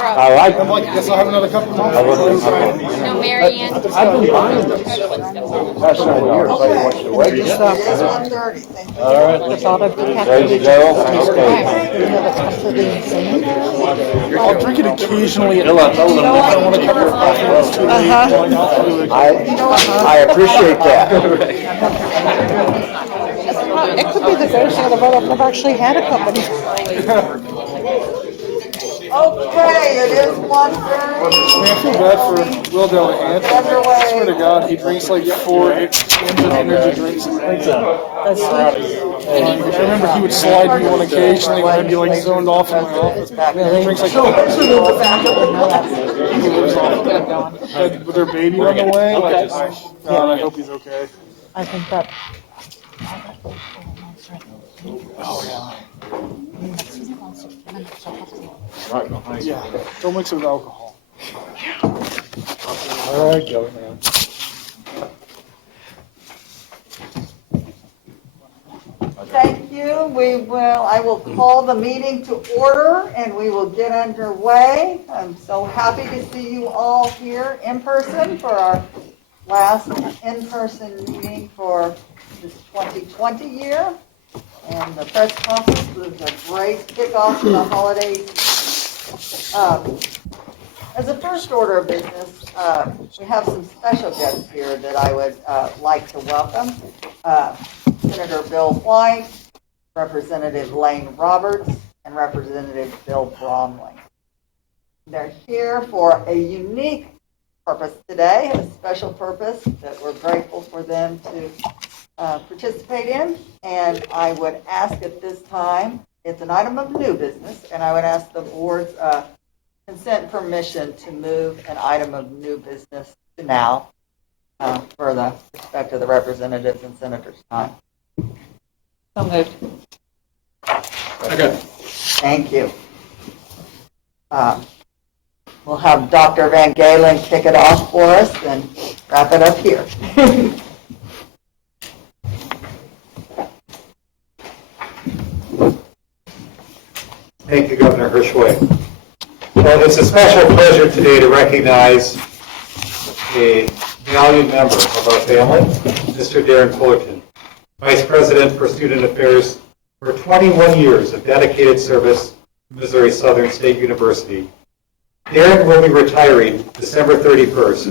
All right. I'm like, guess I'll have another couple more. No, Mary Ann. I've been buying them. Last several years, I watched the wedding. It is 1:30, thank you. All right. There you go. I'll drink it occasionally at I night. I don't want to cover coffee when it's too late. I appreciate that. It could be the greatest thing in the world. I've never actually had a company. Okay, it is 1:30. I feel bad for Will Delahanty. I swear to God, he drinks like 4 energy drinks. I remember he would slide me one occasionally when I'd be like zoned off in my office. He drinks like he lives off with their baby on the way. Like, God, I hope he's okay. I think that. Yeah, don't mix it with alcohol. All right, go, man. Thank you. I will call the meeting to order and we will get underway. I'm so happy to see you all here in person for our last in-person meeting for this 2020 year. And the press conference was a great kickoff to the holidays. As a first order of business, we have some special guests here that I would like to welcome. Senator Bill White, Representative Lane Roberts, and Representative Bill Bromley. They're here for a unique purpose today, a special purpose that we're grateful for them to participate in. And I would ask at this time, it's an item of new business, and I would ask the board's consent permission to move an item of new business to now for the respect of the representatives and senators' time. So moved. Okay. Thank you. We'll have Dr. Van Galen kick it off for us and wrap it up here. Thank you, Governor Hirschway. Well, it's a special pleasure today to recognize a valued member of our family, Mr. Darren Fullerton, Vice President for Student Affairs for 21 years of dedicated service to Missouri Southern State University. Darren will be retiring December 31st,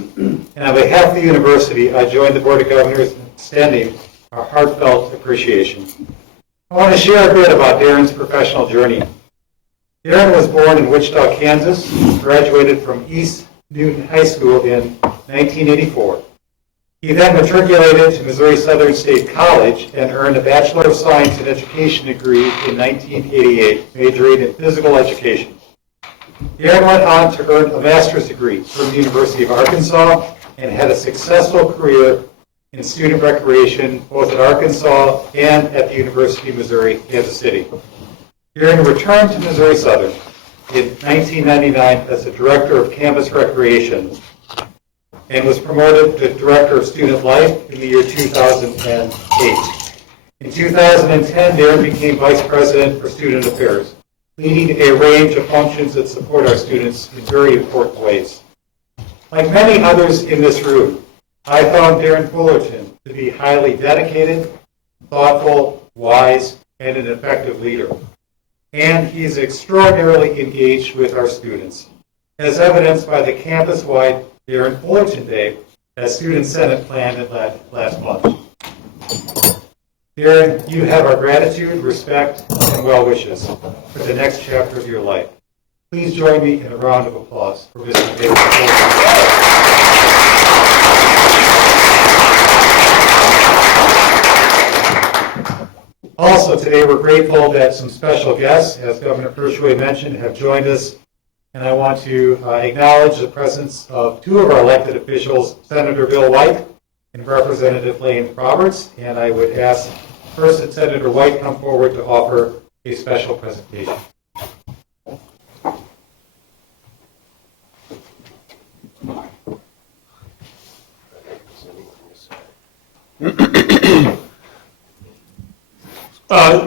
and on behalf of the university, I join the Board of Governors in extending our heartfelt appreciation. I want to share a bit about Darren's professional journey. Darren was born in Wichita, Kansas, graduated from East Newton High School in 1984. He then matriculated to Missouri Southern State College and earned a Bachelor of Science in Education degree in 1988, majoring in physical education. Darren went on to earn a master's degree from the University of Arkansas and had a successful career in student recreation both at Arkansas and at the University of Missouri, Kansas City. Darren returned to Missouri Southern in 1999 as the Director of Campus Recreation and was promoted to Director of Student Life in the year 2008. In 2010, Darren became Vice President for Student Affairs, leading a range of functions that support our students in very important ways. Like many others in this room, I found Darren Fullerton to be highly dedicated, thoughtful, wise, and an effective leader. And he is extraordinarily engaged with our students, as evidenced by the campus-wide Darren Fullerton Day that Student Senate planned last month. Darren, you have our gratitude, respect, and well wishes for the next chapter of your life. Please join me in a round of applause for Mr. David Fullerton. Also, today we're grateful that some special guests, as Governor Hirschway mentioned, have joined us. And I want to acknowledge the presence of two of our elected officials, Senator Bill White and Representative Lane Roberts. And I would ask first that Senator White come forward to offer a special presentation.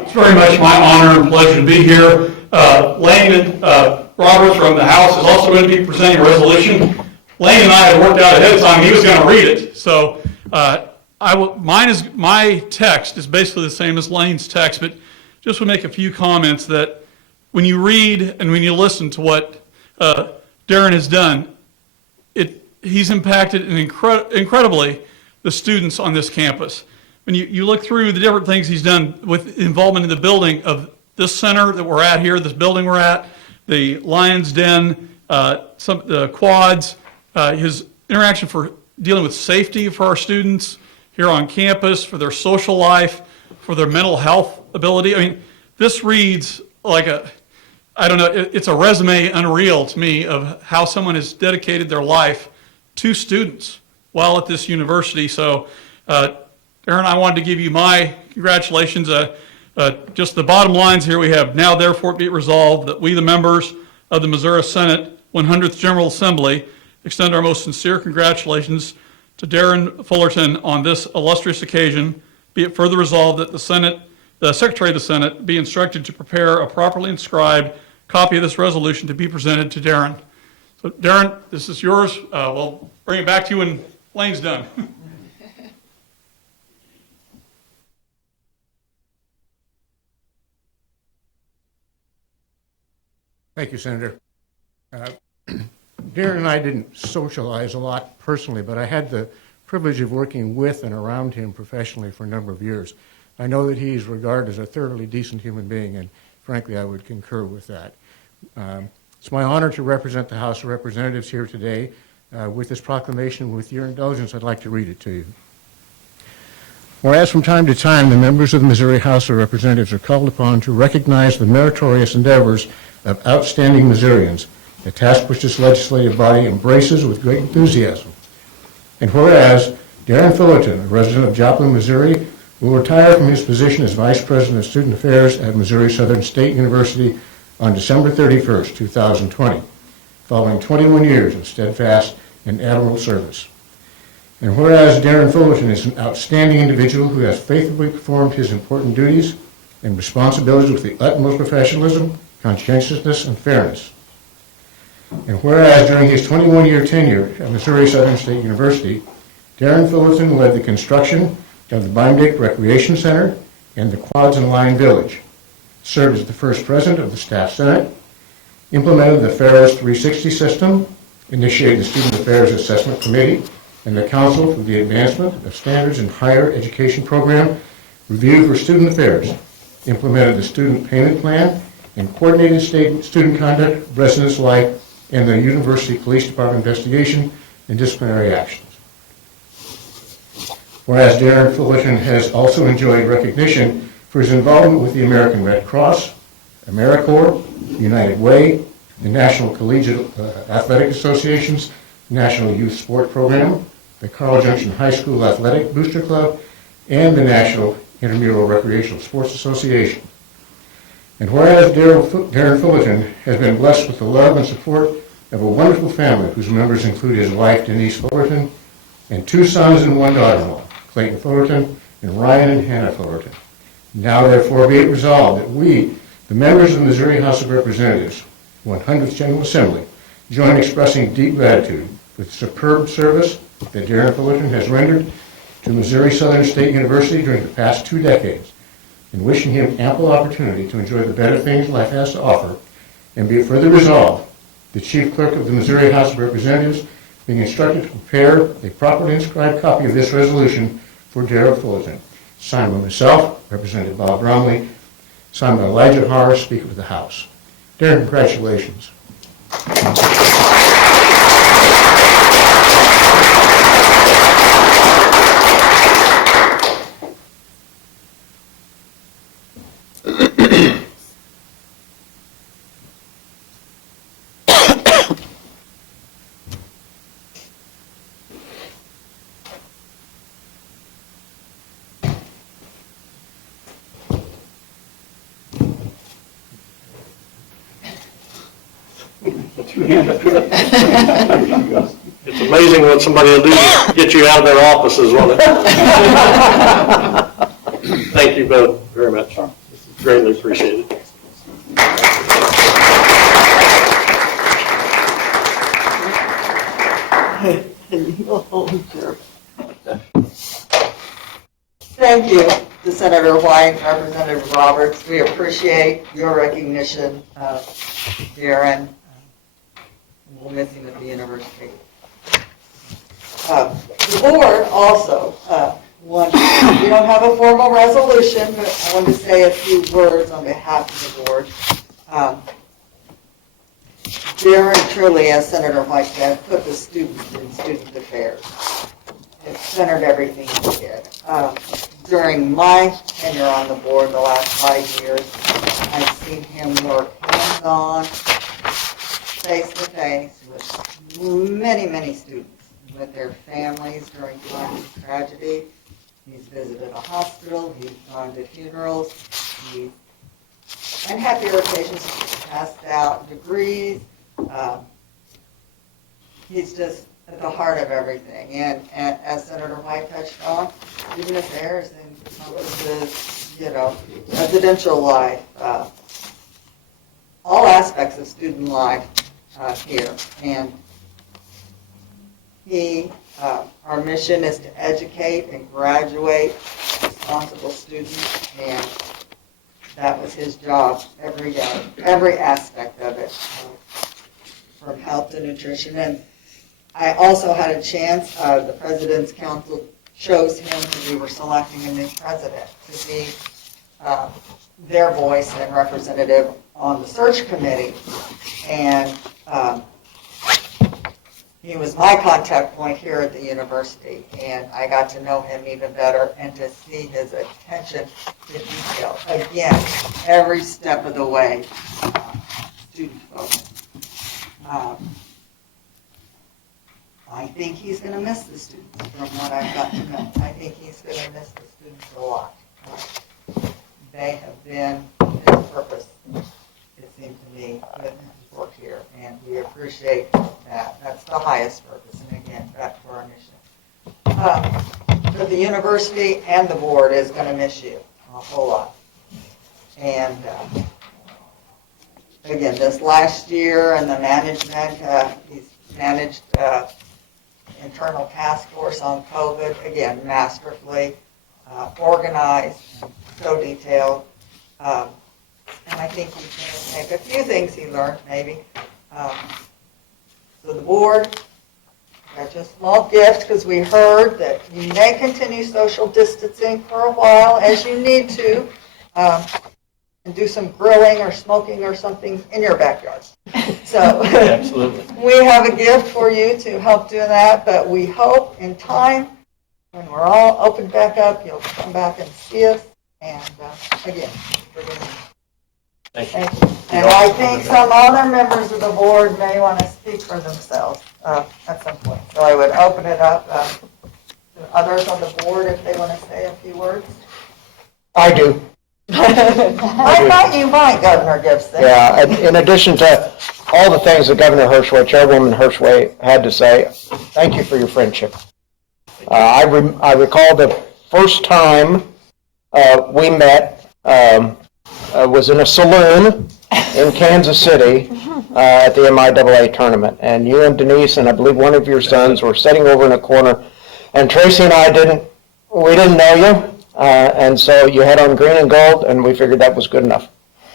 It's very much my honor and pleasure to be here Lane Robert from the House is also going to be presenting a resolution. Lane and I had worked out ahead of time he was going to read it, so my text is basically the same as Lane's text, but just to make a few comments that when you read and when you listen to what Darren has done, he's impacted incredibly the students on this campus. When you look through the different things he's done with involvement in the building of this center that we're at here, this building we're at, the Lion's Den, the quads, his interaction for dealing with safety for our students here on campus, for their social life, for their mental health ability. I mean, this reads like it's a resume unreal to me of how someone has dedicated their life to students while at this university. So, Aaron, I wanted to give you my congratulations. Just the bottom lines here we have, now therefore be it resolved that we, the members of the Missouri Senate 100th General Assembly, extend our most sincere congratulations to Darren Fullerton on this illustrious occasion. Be it further resolved that the Secretary of the Senate be instructed to prepare a properly inscribed copy of this resolution to be presented to Darren. So Darren, this is yours. We'll bring it back to you when Lane's done. Thank you, Senator. Darren and I didn't socialize a lot personally, but I had the privilege of working with and around him professionally for a number of years. I know that he's regarded as a thoroughly decent human being, and frankly, I would concur with that. It's my honor to represent the House of Representatives here today with this proclamation. With your indulgence, I'd like to read it to you. Whereas from time to time, the members of the Missouri House of Representatives are called upon to recognize the meritorious endeavors of outstanding Missourians, a task which this legislative body embraces with great enthusiasm. And whereas Darren Fullerton, a resident of Joplin, Missouri, will retire from his position as Vice President of Student Affairs at Missouri Southern State University on December 31st, 2020, following 21 years of steadfast and admirable service. And whereas Darren Fullerton is an outstanding individual who has faithfully performed his important duties and responsibilities with the utmost professionalism, conscientiousness, and fairness. And whereas during his 21-year tenure at Missouri Southern State University, Darren Fullerton led the construction of the Beimdick Recreation Center and the Quads and Line Village, served as the first president of the Staff Senate, implemented the Ferris 360 system, initiated the Student Affairs Assessment Committee and the Council for the Advancement of Standards in Higher Education Program Review for Student Affairs, implemented the Student Payment Plan, and coordinated state student conduct, residence life, and the University Police Department investigation and disciplinary actions. Whereas Darren Fullerton has also enjoyed recognition for his involvement with the American Red Cross, AmeriCorps, United Way, the National Collegiate Athletic Association's National Youth Sport Program, the Carl Junction High School Athletic Booster Club, and the National Intramural Recreational Sports Association. And whereas Darren Fullerton has been blessed with the love and support of a wonderful family whose members include his wife, Denise Fullerton, and 2 sons and 1 daughter-in-law, Clayton Fullerton and Ryan and Hannah Fullerton. Now, therefore, be it resolved that we, the members of the Missouri House of Representatives, 100th General Assembly, join expressing deep gratitude for the superb service that Darren Fullerton has rendered to Missouri Southern State University during the past 2 decades, and wishing him ample opportunity to enjoy the better things life has to offer, and be it further resolved, the Chief Clerk of the Missouri House of Representatives being instructed to prepare a properly inscribed copy of this resolution for Darren Fullerton. Signed by myself, Representative Bob Bromley, signed by Elijah Harr, Speaker of the House. Darren, congratulations. It's amazing what somebody will do to get you out of their offices, won't it? Thank you both very much. Greatly appreciated. Thank you to Senator White, Representative Roberts. We appreciate your recognition of Darren. We'll miss him at the university. The board also wants, we don't have a formal resolution, but I want to say a few words on behalf of the board. Darren truly, as Senator White said, put the students in student affairs. It centered everything he did. During my tenure on the board the last 5 years, I've seen him work hands-on, face-to-face with many, many students, with their families during times of tragedy. He's visited a hospital, he's gone to funerals, and happier occasions, he's passed out degrees. He's just at the heart of everything. And as Senator White touched on, student affairs encompasses, residential life, all aspects of student life here. And our mission is to educate and graduate responsible students, and that was his job every day, every aspect of it, from health to nutrition. And I also had a chance, the President's Council chose him because we were selecting a new president to be their voice and representative on the search committee. And he was my contact point here at the university, and I got to know him even better and to see his attention to detail. Again, every step of the way, student focused. I think he's going to miss the students from what I've got to know. I think he's going to miss the students a lot. They have been his purpose, it seemed to me, with his work here, and we appreciate that. That's the highest purpose, and again, back to our mission. But the university and the board is going to miss you a whole lot. And again, this last year and the management, he's managed internal task force on COVID, again, masterfully organized, so detailed. And I think he's going to take a few things he learned, maybe. So the board got you a small gift because we heard that you may continue social distancing for a while as you need to, and do some grilling or smoking or something in your backyard. So Absolutely. we have a gift for you to help do that, but we hope in time, when we're all opened back up, you'll come back and see us. And again, we're going to Thank you. thank you. And I think some other members of the board may want to speak for themselves at some point. So I would open it up to others on the board if they want to say a few words. I do. I thought you might, Governor Gibson. Yeah, in addition to all the things that Governor Hirschway, Chairwoman Hirschway had to say, thank you for your friendship. I recall the first time we met was in a saloon in Kansas City at the MIAA tournament. And you and Denise and I believe one of your sons were sitting over in a corner. And Tracy and I didn't know you. And so you had on green and gold, and we figured that was good enough.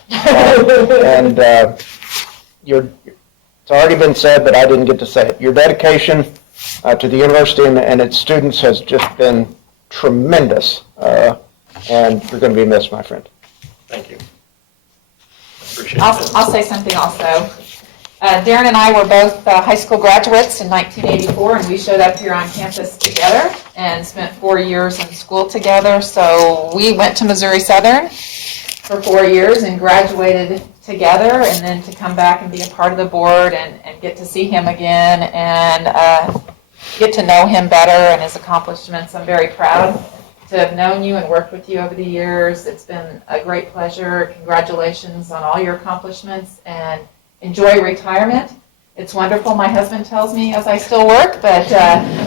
And it's already been said, but I didn't get to say it. Your dedication to the university and its students has just been tremendous, and you're going to be missed, my friend. Thank you. Appreciate it. I'll say something also. Darren and I were both high school graduates in 1984, and we showed up here on campus together and spent 4 years in school together. So we went to Missouri Southern for 4 years and graduated together, and then to come back and be a part of the board and get to see him again and get to know him better and his accomplishments. I'm very proud to have known you and worked with you over the years. It's been a great pleasure. Congratulations on all your accomplishments, and enjoy retirement. It's wonderful, my husband tells me, as I still work, but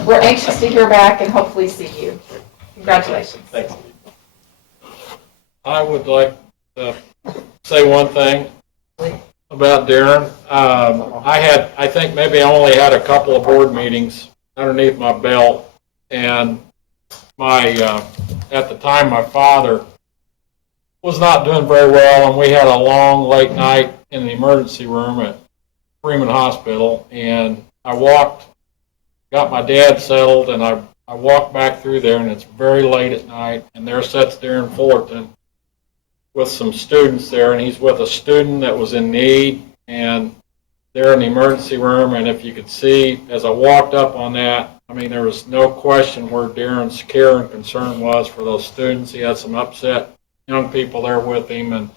we're anxious to hear back and hopefully see you. Congratulations. Thanks. I would like to say one thing about Darren. I think maybe I only had a couple of board meetings underneath my belt. And at the time, my father was not doing very well, and we had a long, late night in the emergency room at Freeman Hospital. And I got my dad settled, and I walked back through there, and it's very late at night, and there sits Darren Fullerton with some students there, and he's with a student that was in need, and they're in the emergency room. And if you could see, as I walked up on that, I mean, there was no question where Darren's care and concern was for those students. He had some upset young people there with him, and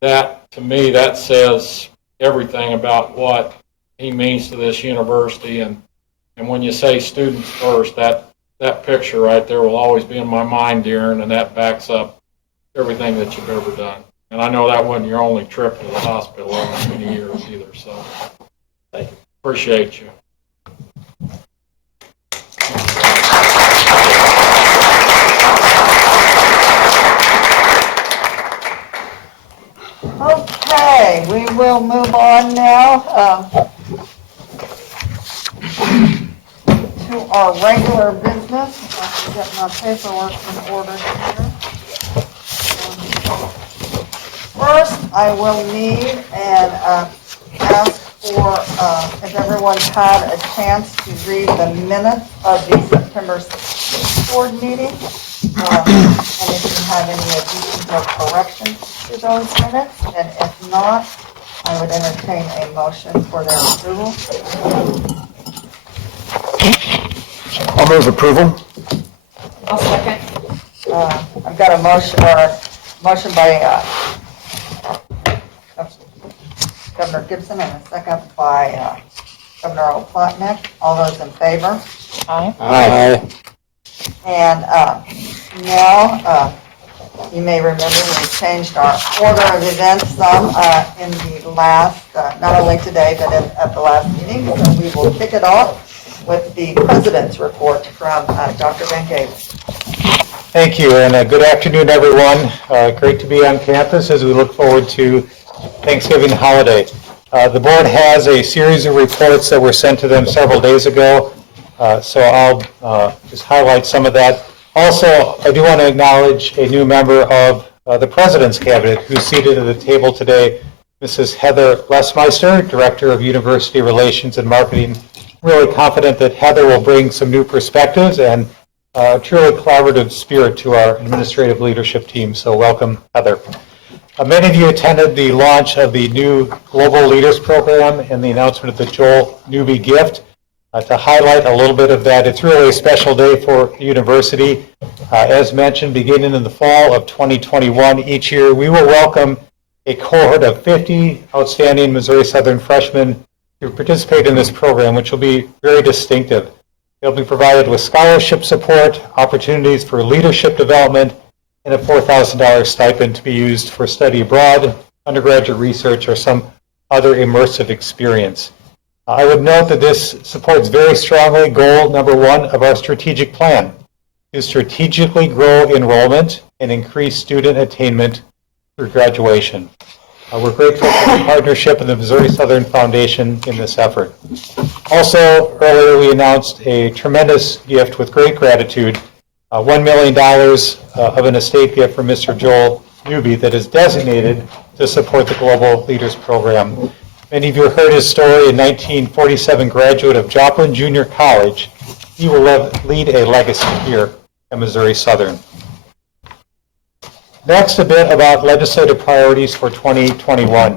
that, to me, that says everything about what he means to this university. And when you say students first, that picture right there will always be in my mind, Darren, and that backs up everything that you've ever done. And I know that wasn't your only trip to the hospital in many years either, so thank you. Appreciate you. Okay, we will move on now to our regular business. If I can get my paperwork in order here. First, I will need and ask for if everyone's had a chance to read the minutes of the September 6th board meeting. And if you have any additions or corrections to those minutes, and if not, I would entertain a motion for their approval. I'll move approval. I'll second. I've got a motion by Governor Gibson and a second by Governor Oplotnik. All those in favor? Aye. Aye. And now, you may remember we changed our order of events some in the last, not only today, but at the last meeting. So we will kick it off with the President's report from Dr. Van Galen. Thank you, and good afternoon, everyone. Great to be on campus as we look forward to Thanksgiving holiday. The board has a series of reports that were sent to them several days ago, so I'll just highlight some of that. Also, I do want to acknowledge a new member of the President's Cabinet who's seated at the table today, Mrs. Heather Lesmeister, Director of University Relations and Marketing. Really confident that Heather will bring some new perspectives and a truly collaborative spirit to our administrative leadership team, so welcome, Heather. Many of you attended the launch of the new Global Leaders Program and the announcement of the Joel Newby gift. To highlight a little bit of that, it's really a special day for the university. As mentioned, beginning in the fall of 2021, each year we will welcome a cohort of 50 outstanding Missouri Southern freshmen to participate in this program, which will be very distinctive. They'll be provided with scholarship support, opportunities for leadership development, and a $4,000 stipend to be used for study abroad, undergraduate research, or some other immersive experience. I would note that this supports very strongly goal number one of our strategic plan, to strategically grow enrollment and increase student attainment through graduation. We're grateful for the partnership of the Missouri Southern Foundation in this effort. Also, earlier we announced a tremendous gift with great gratitude, $1 million of an estate gift from Mr. Joel Newby that is designated to support the Global Leaders Program. Many of you have heard his story. In 1947, graduate of Joplin Junior College, he will lead a legacy here at Missouri Southern. Next, a bit about legislative priorities for 2021.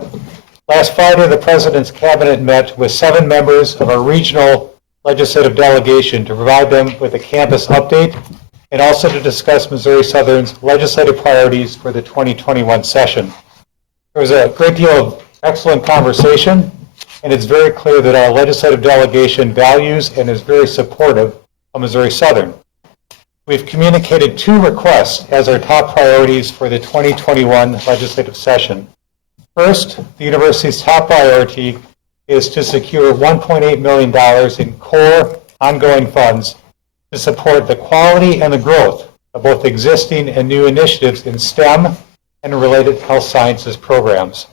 Last Friday, the President's Cabinet met with 7 members of our regional legislative delegation to provide them with a campus update and also to discuss Missouri Southern's legislative priorities for the 2021 session. There was a great deal of excellent conversation, and it's very clear that our legislative delegation values and is very supportive of Missouri Southern. We've communicated 2 requests as our top priorities for the 2021 legislative session. First, the university's top priority is to secure $1.8 million in core ongoing funds to support the quality and the growth of both existing and new initiatives in STEM and related health sciences programs.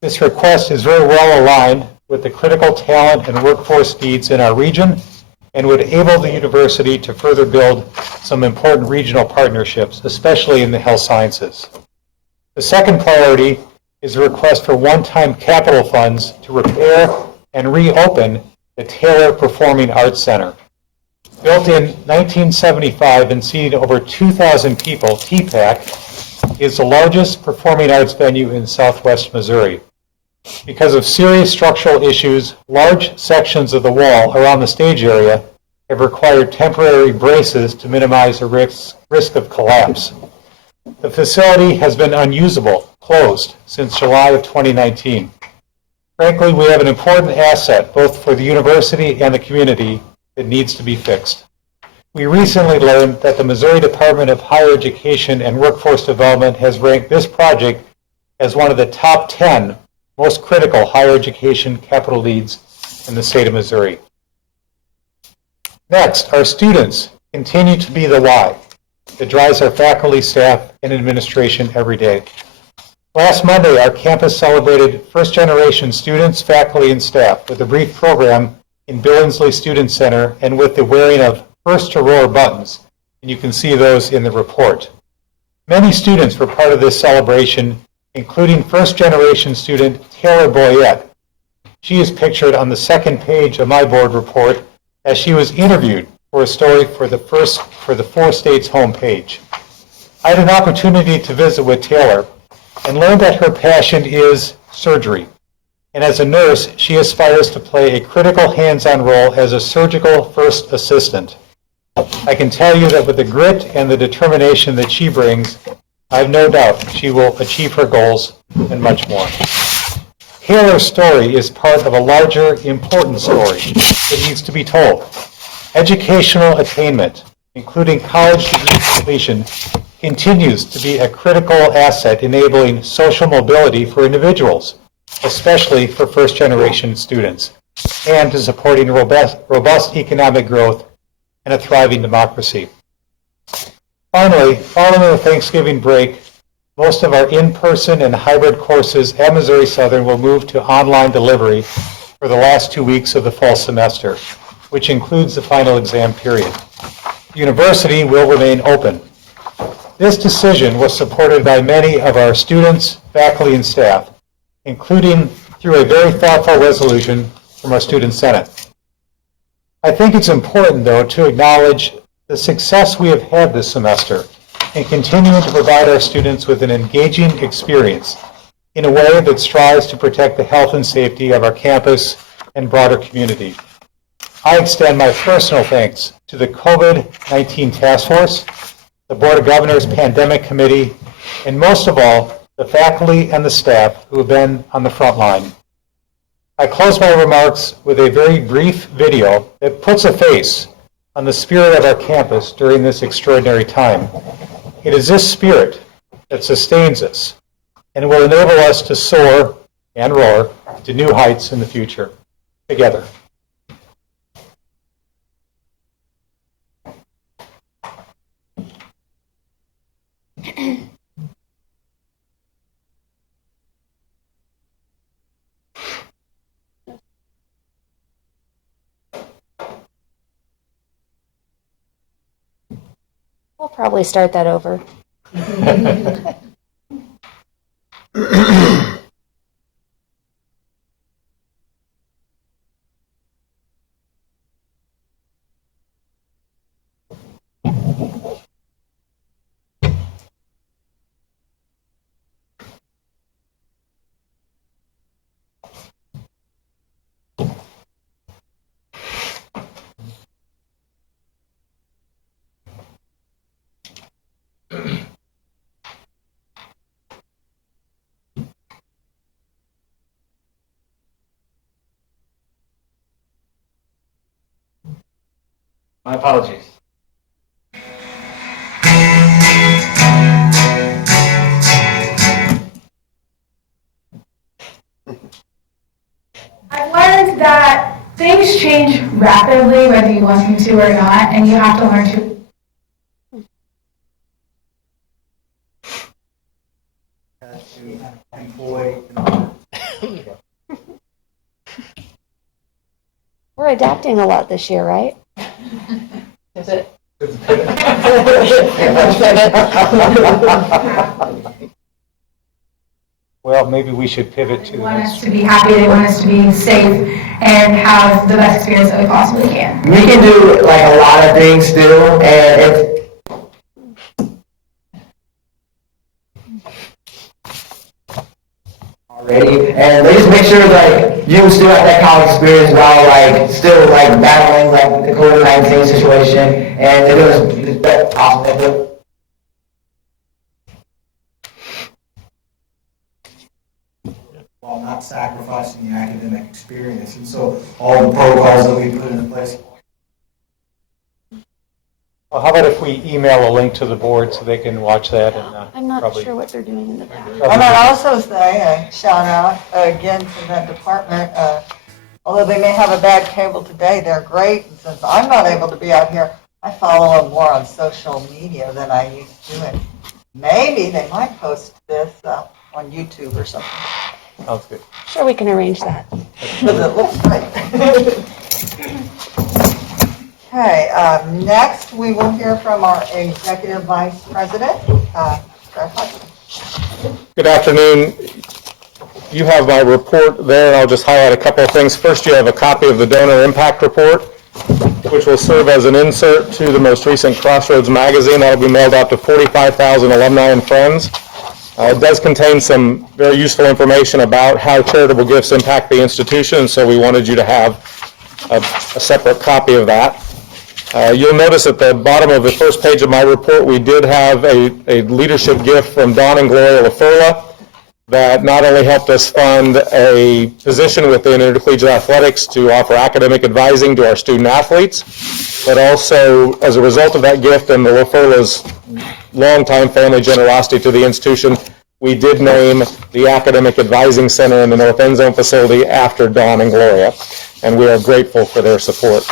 This request is very well aligned with the critical talent and workforce needs in our region and would enable the university to further build some important regional partnerships, especially in the health sciences. The second priority is a request for one-time capital funds to repair and reopen the Taylor Performing Arts Center. Built in 1975 and seating over 2,000 people, TPAC is the largest performing arts venue in southwest Missouri. Because of serious structural issues, large sections of the wall around the stage area have required temporary braces to minimize the risk of collapse. The facility has been unusable, closed, since July of 2019. Frankly, we have an important asset both for the university and the community that needs to be fixed. We recently learned that the Missouri Department of Higher Education and Workforce Development has ranked this project as one of the top 10 most critical higher education capital needs in the state of Missouri. Next, our students continue to be the why that drives our faculty, staff, and administration every day. Last Monday, our campus celebrated first-generation students, faculty, and staff with a brief program in Billingsley Student Center and with the wearing of First to Roar buttons, and you can see those in the report. Many students were part of this celebration, including first-generation student Taylor Boyette. She is pictured on the second page of my board report as she was interviewed for a story for the Four States homepage. I had an opportunity to visit with Taylor and learned that her passion is surgery. And as a nurse, she aspires to play a critical hands-on role as a surgical first assistant. I can tell you that with the grit and the determination that she brings, I have no doubt she will achieve her goals and much more. Taylor's story is part of a larger, important story that needs to be told. Educational attainment, including college degree completion, continues to be a critical asset enabling social mobility for individuals, especially for first-generation students, and to supporting robust economic growth and a thriving democracy. Finally, following the Thanksgiving break, most of our in-person and hybrid courses at Missouri Southern will move to online delivery for the last 2 weeks of the fall semester, which includes the final exam period. The university will remain open. This decision was supported by many of our students, faculty, and staff, including through a very thoughtful resolution from our Student Senate. I think it's important, though, to acknowledge the success we have had this semester in continuing to provide our students with an engaging experience in a way that strives to protect the health and safety of our campus and broader community. I extend my personal thanks to the COVID-19 Task Force, the Board of Governors Pandemic Committee, and most of all, the faculty and the staff who have been on the front line. I close my remarks with a very brief video that puts a face on the spirit of our campus during this extraordinary time. It is this spirit that sustains us and will enable us to soar and roar to new heights in the future together. We'll probably start that over. My apologies. I've learned that things change rapidly, whether you want them to or not, and you have to learn to. We're adapting a lot this year, right? Is it? Well, maybe we should pivot to They the want next. us to be happy, they want us to be safe, and have the best experience that we possibly can. We can do like a lot of things still, and if already, and they just make sure like you still have that college experience while like still like battling like the COVID-19 situation, and it was that awesome. While not sacrificing the academic experience. And so all the protocols that we put into place. Well, how about if we email a link to the board so they can watch that? And I'm not probably- sure what they're doing in the back. I might also say, a shout out again to that department. Although they may have a bad cable today, they're great. And since I'm not able to be out here, I follow them more on social media than I used to. And maybe they might post this on YouTube or something. Sounds good. Sure, we can arrange that. Because it looks great. Okay, next we will hear from our Executive Vice President, Greg Hudson. Good afternoon. You have my report there, and I'll just highlight a couple of things. First, you have a copy of the Donor Impact Report, which will serve as an insert to the most recent Crossroads magazine. That will be mailed out to 45,000 alumni and friends. It does contain some very useful information about how charitable gifts impact the institution, so we wanted you to have a separate copy of that. You'll notice at the bottom of the first page of my report, we did have a leadership gift from Don and Gloria LaFurla that not only helped us fund a position within intercollegiate athletics to offer academic advising to our student athletes, but also as a result of that gift and the LaFurla's longtime family generosity to the institution, we did name the Academic Advising Center in the North End Zone facility after Don and Gloria, and we are grateful for their support.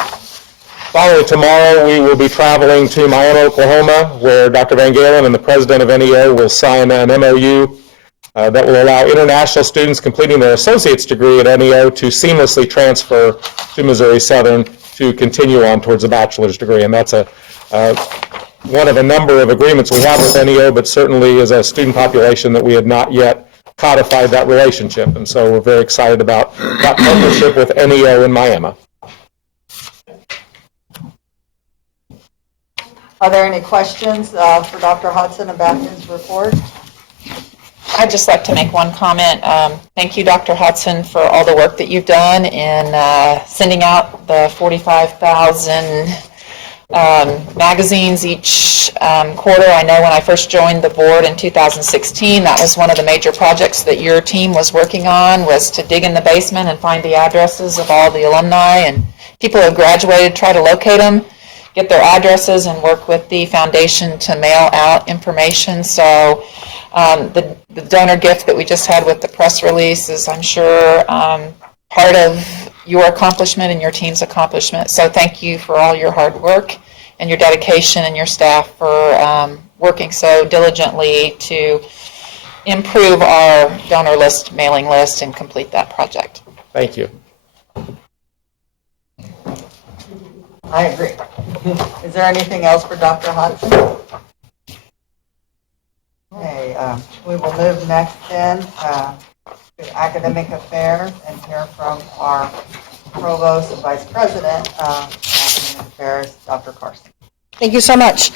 Finally, tomorrow we will be traveling to Miami, Oklahoma, where Dr. Van Galen and the president of NEO will sign an MOU that will allow international students completing their associate's degree at NEO to seamlessly transfer to Missouri Southern to continue on towards a bachelor's degree. And that's one of a number of agreements we have with NEO, but certainly as a student population that we had not yet codified that relationship. And so we're very excited about that partnership with NEO in Miami. Are there any questions for Dr. Hudson about his report? I'd just like to make one comment. Thank you, Dr. Hudson, for all the work that you've done in sending out the 45,000 magazines each quarter. I know when I first joined the board in 2016, that was one of the major projects that your team was working on, was to dig in the basement and find the addresses of all the alumni and people who have graduated, try to locate them, get their addresses, and work with the foundation to mail out information. So the donor gift that we just had with the press release is, I'm sure, part of your accomplishment and your team's accomplishment. So thank you for all your hard work and your dedication and your staff for working so diligently to improve our donor list, mailing list, and complete that project. Thank you. I agree. Is there anything else for Dr. Hudson? Okay, we will move next then to academic affairs and hear from our provost and vice president of academic affairs, Dr. Carson. Thank you so much.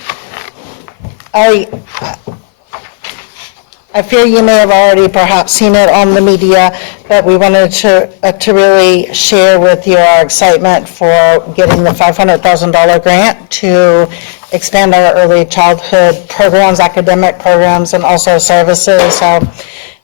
I fear you may have already perhaps seen it on the media, but we wanted to really share with you our excitement for getting the $500,000 grant to expand our early childhood programs, academic programs, and also services. So,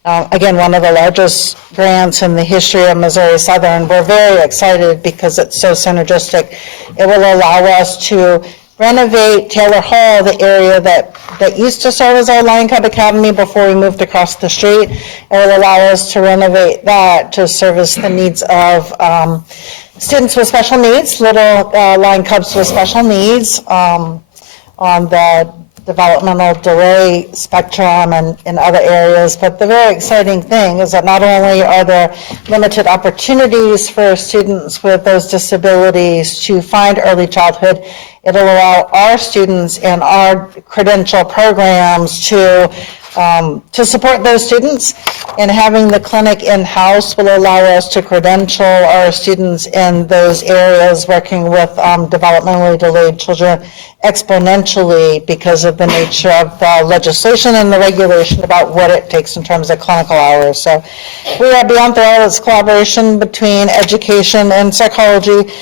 again, one of the largest grants in the history of Missouri Southern. We're very excited because it's so synergistic. It will allow us to renovate Taylor Hall, the area that used to serve as our Lion Cub Academy before we moved across the street. It will allow us to renovate that to service the needs of students with special needs, little Lion Cubs with special needs on the developmental delay spectrum and in other areas. But the very exciting thing is that not only are there limited opportunities for students with those disabilities to find early childhood, it'll allow our students and our credential programs to support those students, and having the clinic in-house will allow us to credential our students in those areas working with developmentally delayed children exponentially because of the nature of the legislation and the regulation about what it takes in terms of clinical hours. So we are beyond this collaboration between education and psychology.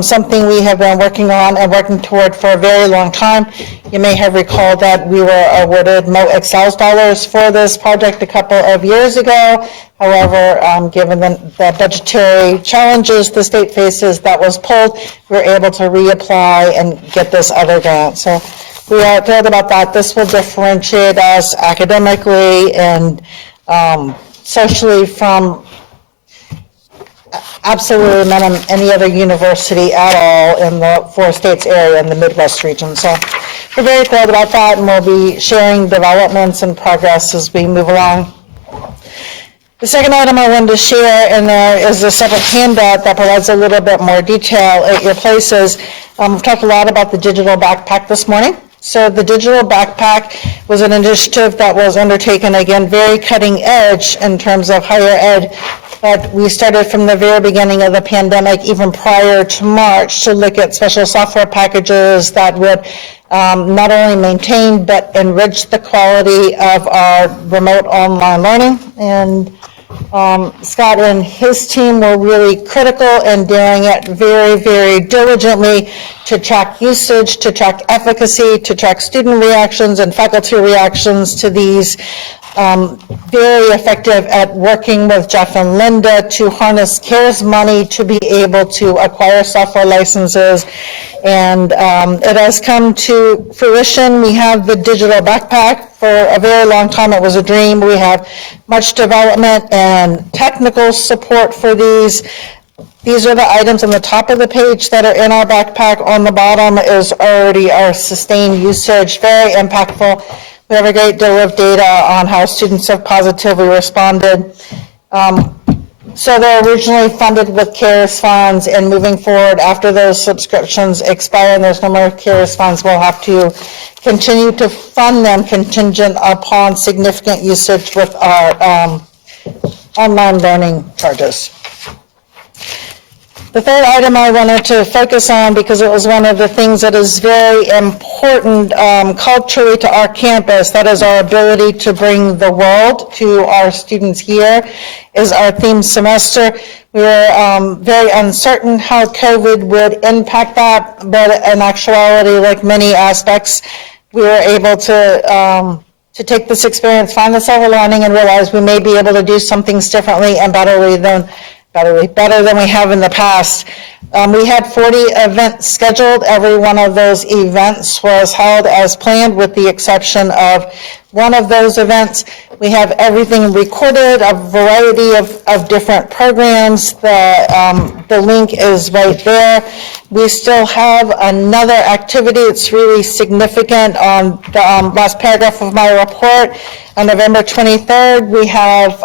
Something we have been working on and working toward for a very long time. You may have recalled that we were awarded MoExcel's dollars for this project a couple of years ago. However, given the budgetary challenges the state faces, that was pulled. We were able to reapply and get this other grant. So we are thrilled about that. This will differentiate us academically and socially from absolutely none of any other university at all in the 4 states area in the Midwest region. So we're very thrilled about that, and we'll be sharing developments and progress as we move along. The second item I wanted to share in there is a separate handout that provides a little bit more detail at your places. We've talked a lot about the digital backpack this morning. So the digital backpack was an initiative that was undertaken, again, very cutting edge in terms of higher ed. But we started from the very beginning of the pandemic, even prior to March, to look at special software packages that would not only maintain but enrich the quality of our remote online learning. And Scott and his team were really critical in doing it very, very diligently to track usage, to track efficacy, to track student reactions and faculty reactions to these. Very effective at working with Jeff and Linda to harness CARES money to be able to acquire software licenses. And it has come to fruition. We have the digital backpack. For a very long time, it was a dream. We have much development and technical support for these. These are the items on the top of the page that are in our backpack. On the bottom is already our sustained usage, very impactful. We have a great deal of data on how students have positively responded. So they're originally funded with CARES funds, and moving forward, after those subscriptions expire and there's no more CARES funds, we'll have to continue to fund them contingent upon significant usage with our online learning charges. The third item I wanted to focus on, because it was one of the things that is very important culturally to our campus, that is our ability to bring the world to our students here, is our theme semester. We were very uncertain how COVID would impact that, but in actuality, like many aspects, we were able to take this experience, find the silver lining, and realize we may be able to do some things differently and better than we have in the past. We had 40 events scheduled. Every one of those events was held as planned, with the exception of one of those events. We have everything recorded, a variety of different programs. The link is right there. We still have another activity. It's really significant on the last paragraph of my report. On November 23rd, we have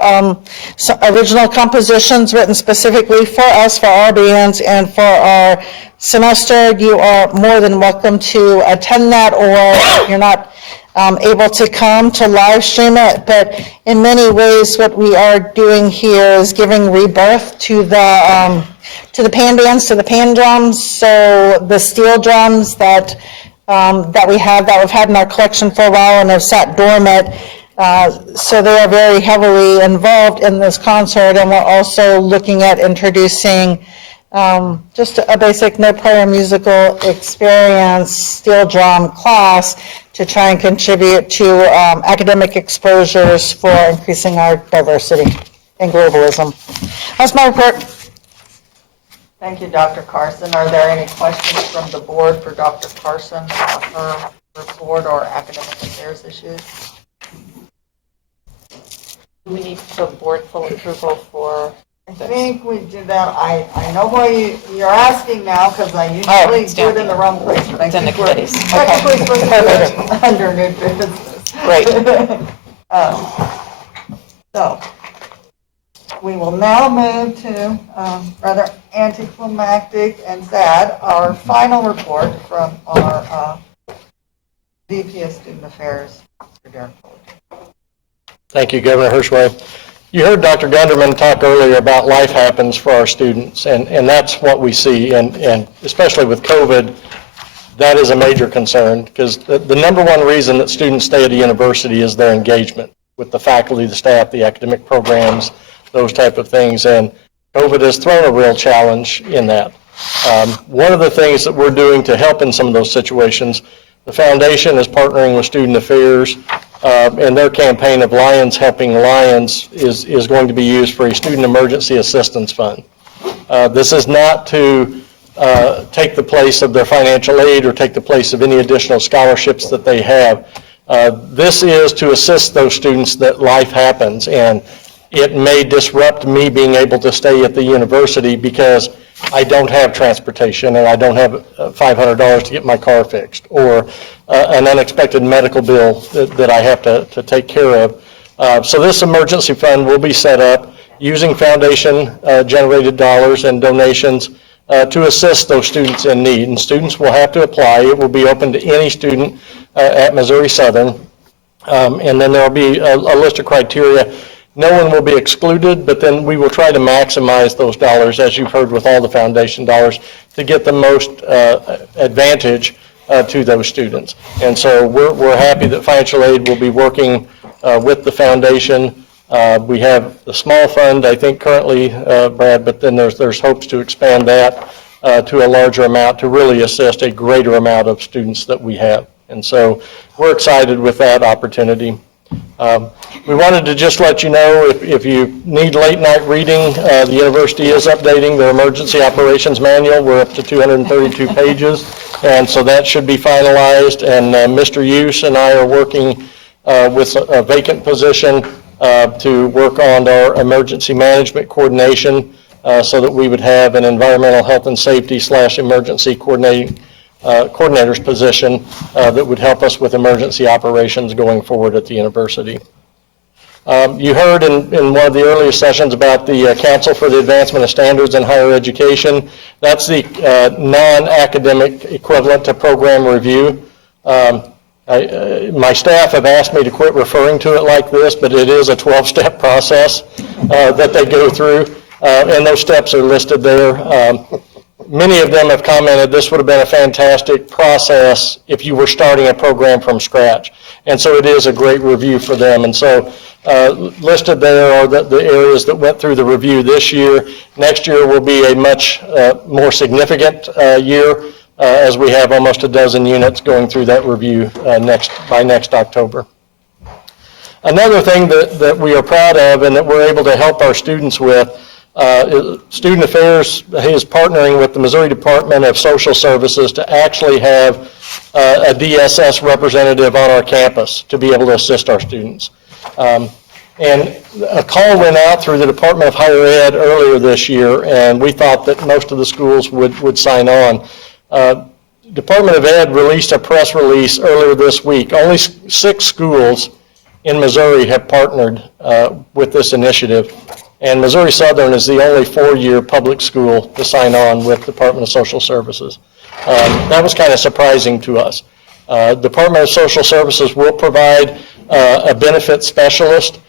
some original compositions written specifically for us, for our bands, and for our semester. You are more than welcome to attend that, or you're not able to come to live stream it. But in many ways, what we are doing here is giving rebirth to the pan bands, to the pan drums. So the steel drums that we've had in our collection for a while and have sat dormant. So they are very heavily involved in this concert, and we're also looking at introducing just a basic no prior musical experience steel drum class to try and contribute to academic exposures for increasing our diversity and globalism. That's my report. Thank you, Dr. Carson. Are there any questions from the board for Dr. Carson on her report or academic affairs issues? Do we need the board full approval for I think we did that, I know why you're asking now, because I Oh, usually it's do it down in the wrong place, but I It's in the think we're committees. technically Okay. supposed to do it under new business. Great. So, we will now move to, rather anticlimactic and sad, our final report from our VP of Student Affairs, Mr. Darren Fuller. Thank you, Governor Hirschway. You heard Dr. Gunderman talk earlier about life happens for our students, and that's what we see, and especially with COVID, that is a major concern, because the number one reason that students stay at a university is their engagement with the faculty, the staff, the academic programs, those type of things, and COVID has thrown a real challenge in that. One of the things that we're doing to help in some of those situations, the foundation is partnering with Student Affairs, and their campaign of Lions Helping Lions is going to be used for a Student Emergency Assistance Fund. This is not to take the place of their financial aid or take the place of any additional scholarships that they have. This is to assist those students that life happens, and it may disrupt me being able to stay at the university because I don't have transportation and I don't have $500 to get my car fixed, or an unexpected medical bill that I have to take care of. So this emergency fund will be set up using foundation generated dollars and donations to assist those students in need. And students will have to apply. It will be open to any student at Missouri Southern. And then there will be a list of criteria. No one will be excluded, but then we will try to maximize those dollars, as you've heard with all the foundation dollars, to get the most advantage to those students. And so we're happy that financial aid will be working with the foundation. We have the small fund, I think currently, Brad, but then there's hopes to expand that to a larger amount to really assist a greater amount of students that we have. And so we're excited with that opportunity. We wanted to just let you know if you need late night reading, the university is updating their emergency operations manual. We're up to 232 pages, and so that should be finalized. And Mr. Hughes and I are working with a vacant position to work on our emergency management coordination so that we would have an environmental health and safety / emergency coordinator's position that would help us with emergency operations going forward at the university. You heard in one of the earlier sessions about the Council for the Advancement of Standards in Higher Education. That's the non-academic equivalent to program review. My staff have asked me to quit referring to it like this, but it is a 12-step process that they go through, and those steps are listed there. Many of them have commented this would have been a fantastic process if you were starting a program from scratch. And so it is a great review for them. And so listed there are the areas that went through the review this year. Next year will be a much more significant year as we have almost a dozen units going through that review by next October. Another thing that we are proud of and that we're able to help our students with, Student Affairs is partnering with the Missouri Department of Social Services to actually have a DSS representative on our campus to be able to assist our students. And a call went out through the Department of Higher Ed earlier this year, and we thought that most of the schools would sign on. Department of Ed released a press release earlier this week. Only 6 schools in Missouri have partnered with this initiative, and Missouri Southern is the only 4-year public school to sign on with Department of Social Services. That was kind of surprising to us. Department of Social Services will provide a benefit specialist.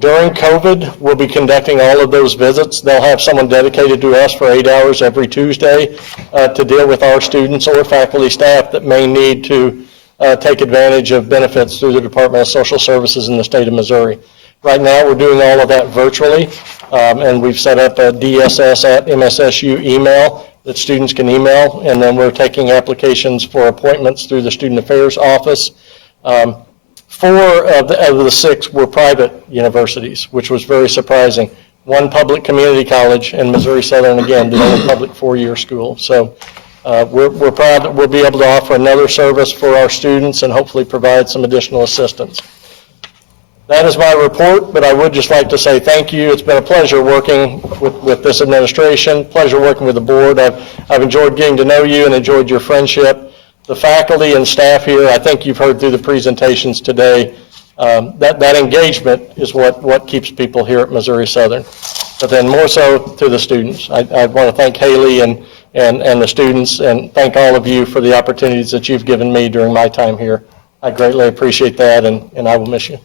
During COVID, we'll be conducting all of those visits. They'll have someone dedicated to us for 8 hours every Tuesday to deal with our students or faculty staff that may need to take advantage of benefits through the Department of Social Services in the state of Missouri. Right now, we're doing all of that virtually, and we've set up a DSS at MSSU email that students can email, and then we're taking applications for appointments through the Student Affairs office. 4 of the 6 were private universities, which was very surprising. 1 public community college, and Missouri Southern, again, the only public 4-year school. So we're proud that we'll be able to offer another service for our students and hopefully provide some additional assistance. That is my report, but I would just like to say thank you. It's been a pleasure working with this administration, pleasure working with the board. I've enjoyed getting to know you and enjoyed your friendship. The faculty and staff here, I think you've heard through the presentations today, that engagement is what keeps people here at Missouri Southern. But then more so to the students. I want to thank Haley and the students, and thank all of you for the opportunities that you've given me during my time here. I greatly appreciate that, and I will miss you.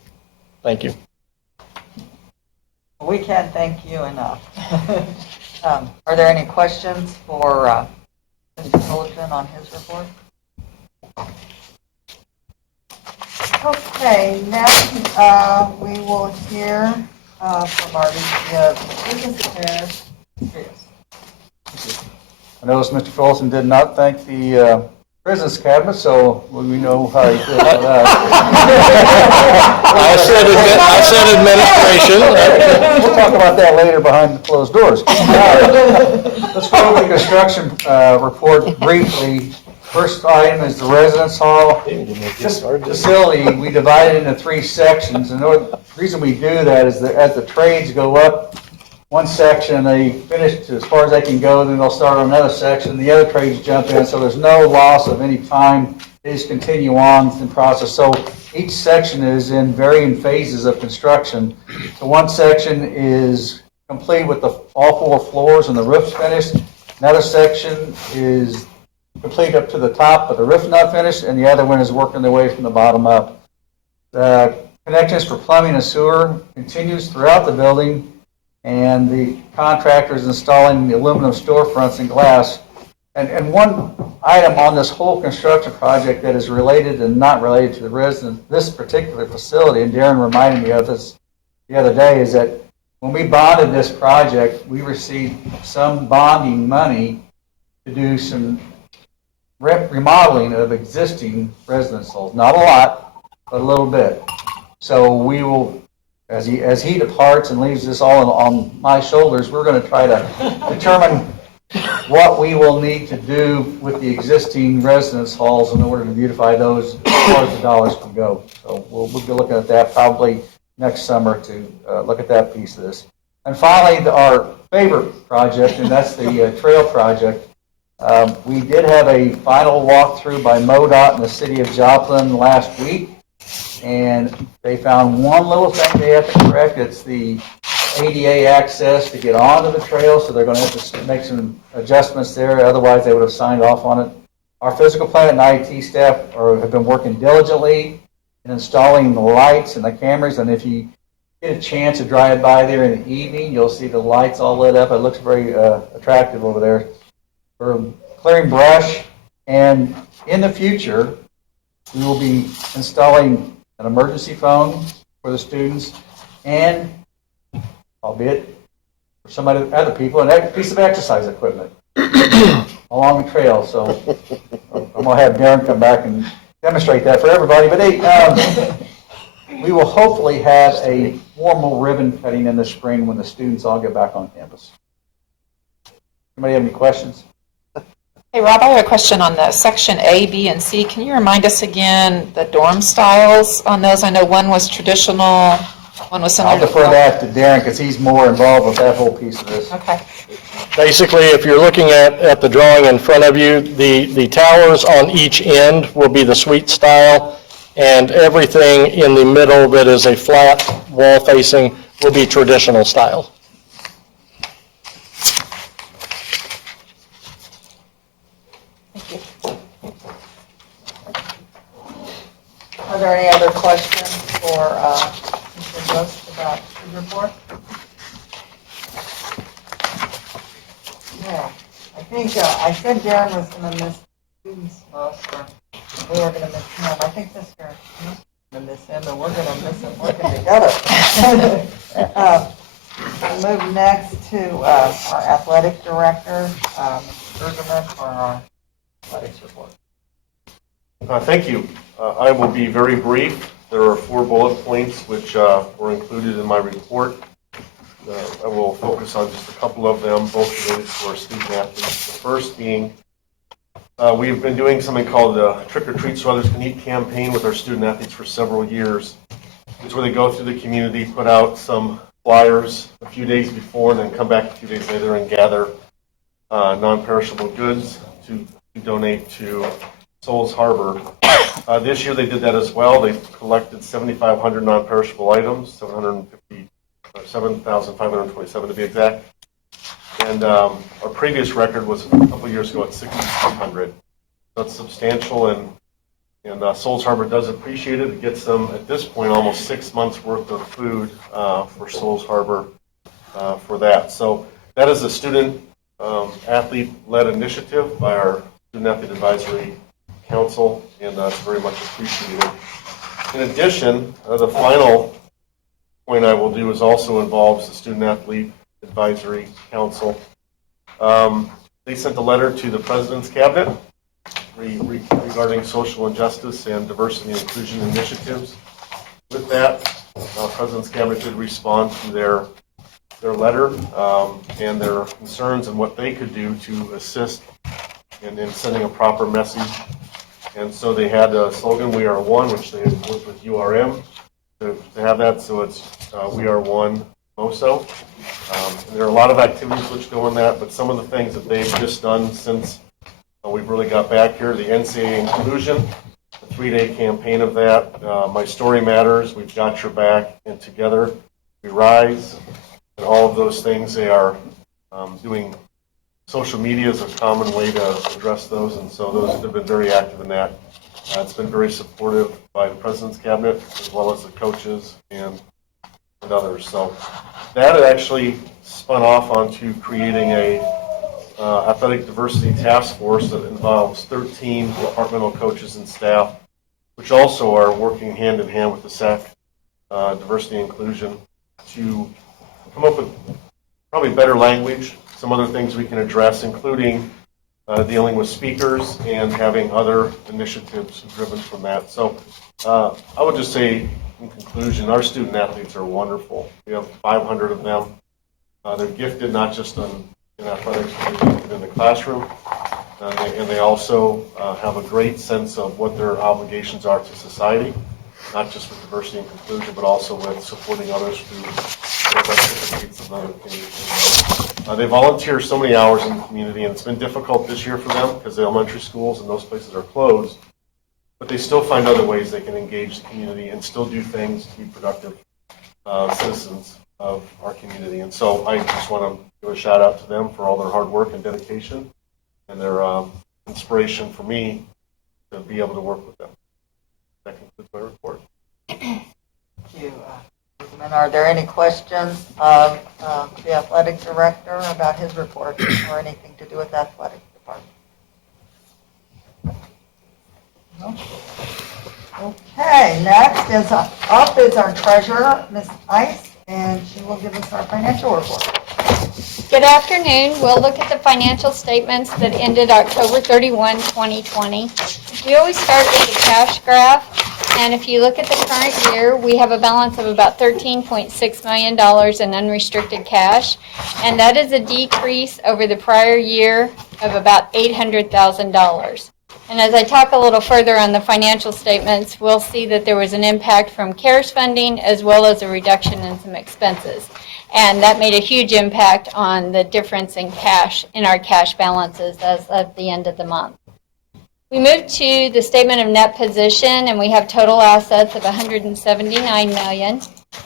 Thank you. We can't thank you enough. Are there any questions for Mr. Fullerton on his report? Okay, next we will hear from our VP of Business Affairs, Trius. I noticed Mr. Fullerton did not thank the business cabinet, so we know how you feel about that. I said administration. We'll talk about that later behind the closed doors. Let's go over the construction report briefly. First item is the residence hall. This facility, we divided into 3 sections, and the reason we do that is that as the trades go up one section, they finish as far as they can go, then they'll start on another section, the other trades jump in, so there's no loss of any time. They just continue on in the process. So each section is in varying phases of construction. So one section is complete with all 4 floors and the roof's finished. Another section is complete up to the top, but the roof's not finished, and the other one is working their way from the bottom up. The connections for plumbing and sewer continues throughout the building, and the contractor is installing the aluminum storefronts and glass. And one item on this whole construction project that is related and not related to the resident, this particular facility, and Darren reminded me of this the other day, is that when we bonded this project, we received some bonding money to do some remodeling of existing residence halls. Not a lot, but a little bit. So we will, as he departs and leaves this all on my shoulders, we're going to try to determine what we will need to do with the existing residence halls in order to beautify those as far as the dollars can go. So we'll be looking at that probably next summer to look at that piece of this. And finally, our favorite project, and that's the trail project. We did have a final walkthrough by MoDOT in the city of Joplin last week, and they found one little thing they have to correct. It's the ADA access to get onto the trail, so they're going to have to make some adjustments there. Otherwise, they would have signed off on it. Our physical plant and IT staff have been working diligently in installing the lights and the cameras, and if you get a chance to drive by there in the evening, you'll see the lights all lit up. It looks very attractive over there. For clearing brush, and in the future, we will be installing an emergency phone for the students, and albeit for some other people, a piece of exercise equipment along the trail. So I'm going to have Darren come back and demonstrate that for everybody. But we will hopefully have a formal ribbon cutting in the spring when the students all get back on campus. Anybody have any questions? Hey, Rob, I have a question on the section A, B, and C. Can you remind us again the dorm styles on those? I know one was traditional, one was similar I'll defer that to Darren because he's more involved with that whole piece of this. Okay. Basically, if you're looking at the drawing in front of you, the towers on each end will be the suite style, and everything in the middle that is a flat wall facing will be traditional style. Are there any other questions for Mr. Gross about his report? Yeah, I think I said Darren was going to miss students most, or we were going to miss him. I think Mr. is going to miss him, and we're going to miss him working together. We'll move next to our athletic director, Mr. Bergerman, for our athletics report. Thank you. I will be very brief. There are 4 bullet points which were included in my report. I will focus on just a couple of them, both related to our student athletes. The first being, we've been doing something called the Trick or Treat So Others Can Eat campaign with our student athletes for several years. It's where they go through the community, put out some flyers a few days before, and then come back a few days later and gather non-perishable goods to donate to Souls Harbor. This year they did that as well. They collected 7,500 non-perishable items, 7,527 to be exact. And our previous record was a couple years ago at 6,300. That's substantial, and Souls Harbor does appreciate it. It gets them, at this point, almost 6 months worth of food for Souls Harbor for that. So that is a student athlete-led initiative by our Student Athlete Advisory Council, and it's very much appreciated. In addition, the final point I will do is also involves the Student Athlete Advisory Council. They sent a letter to the President's Cabinet regarding social injustice and diversity and inclusion initiatives. With that, President's Cabinet did respond to their letter and their concerns and what they could do to assist in sending a proper message. And so they had a slogan, "We are one," which they had worked with URM to have that. So it's "We are one, MOSO." And there are a lot of activities which go in that, but some of the things that they've just done since we've really got back here, the NCAA inclusion, the 3-day campaign of that, My Story Matters, We've Got Your Back, and Together We Rise, and all of those things. They are doing social media as a common way to address those, and so those have been very active in that. It's been very supportive by the President's Cabinet as well as the coaches and others. So that actually spun off onto creating a athletic diversity task force that involves 13 departmental coaches and staff, which also are working hand in hand with the SAC diversity and inclusion to come up with probably better language, some other things we can address, including dealing with speakers and having other initiatives driven from that. So I would just say, in conclusion, our student athletes are wonderful. We have 500 of them. They're gifted not just in athletics, but in the classroom. And they also have a great sense of what their obligations are to society, not just with diversity and inclusion, but also with supporting others through activities and other things. They volunteer so many hours in the community, and it's been difficult this year for them because the elementary schools and those places are closed. But they still find other ways they can engage the community and still do things to be productive citizens of our community. And so I just want to give a shout out to them for all their hard work and dedication and their inspiration for me to be able to work with them. That concludes my report. Thank you. And are there any questions of the athletic director about his report or anything to do with the athletic department? No? Okay, next is up is our treasurer, Ms. Ice, and she will give us our financial report. Good afternoon. We'll look at the financial statements that ended October 31, 2020. We always start with the cash graph, and if you look at the current year, we have a balance of about $13.6 million in unrestricted cash, and that is a decrease over the prior year of about $800,000. And as I talk a little further on the financial statements, we'll see that there was an impact from CARES funding as well as a reduction in some expenses. And that made a huge impact on the difference in cash, in our cash balances as of the end of the month. We move to the statement of net position, and we have total assets of $179 million.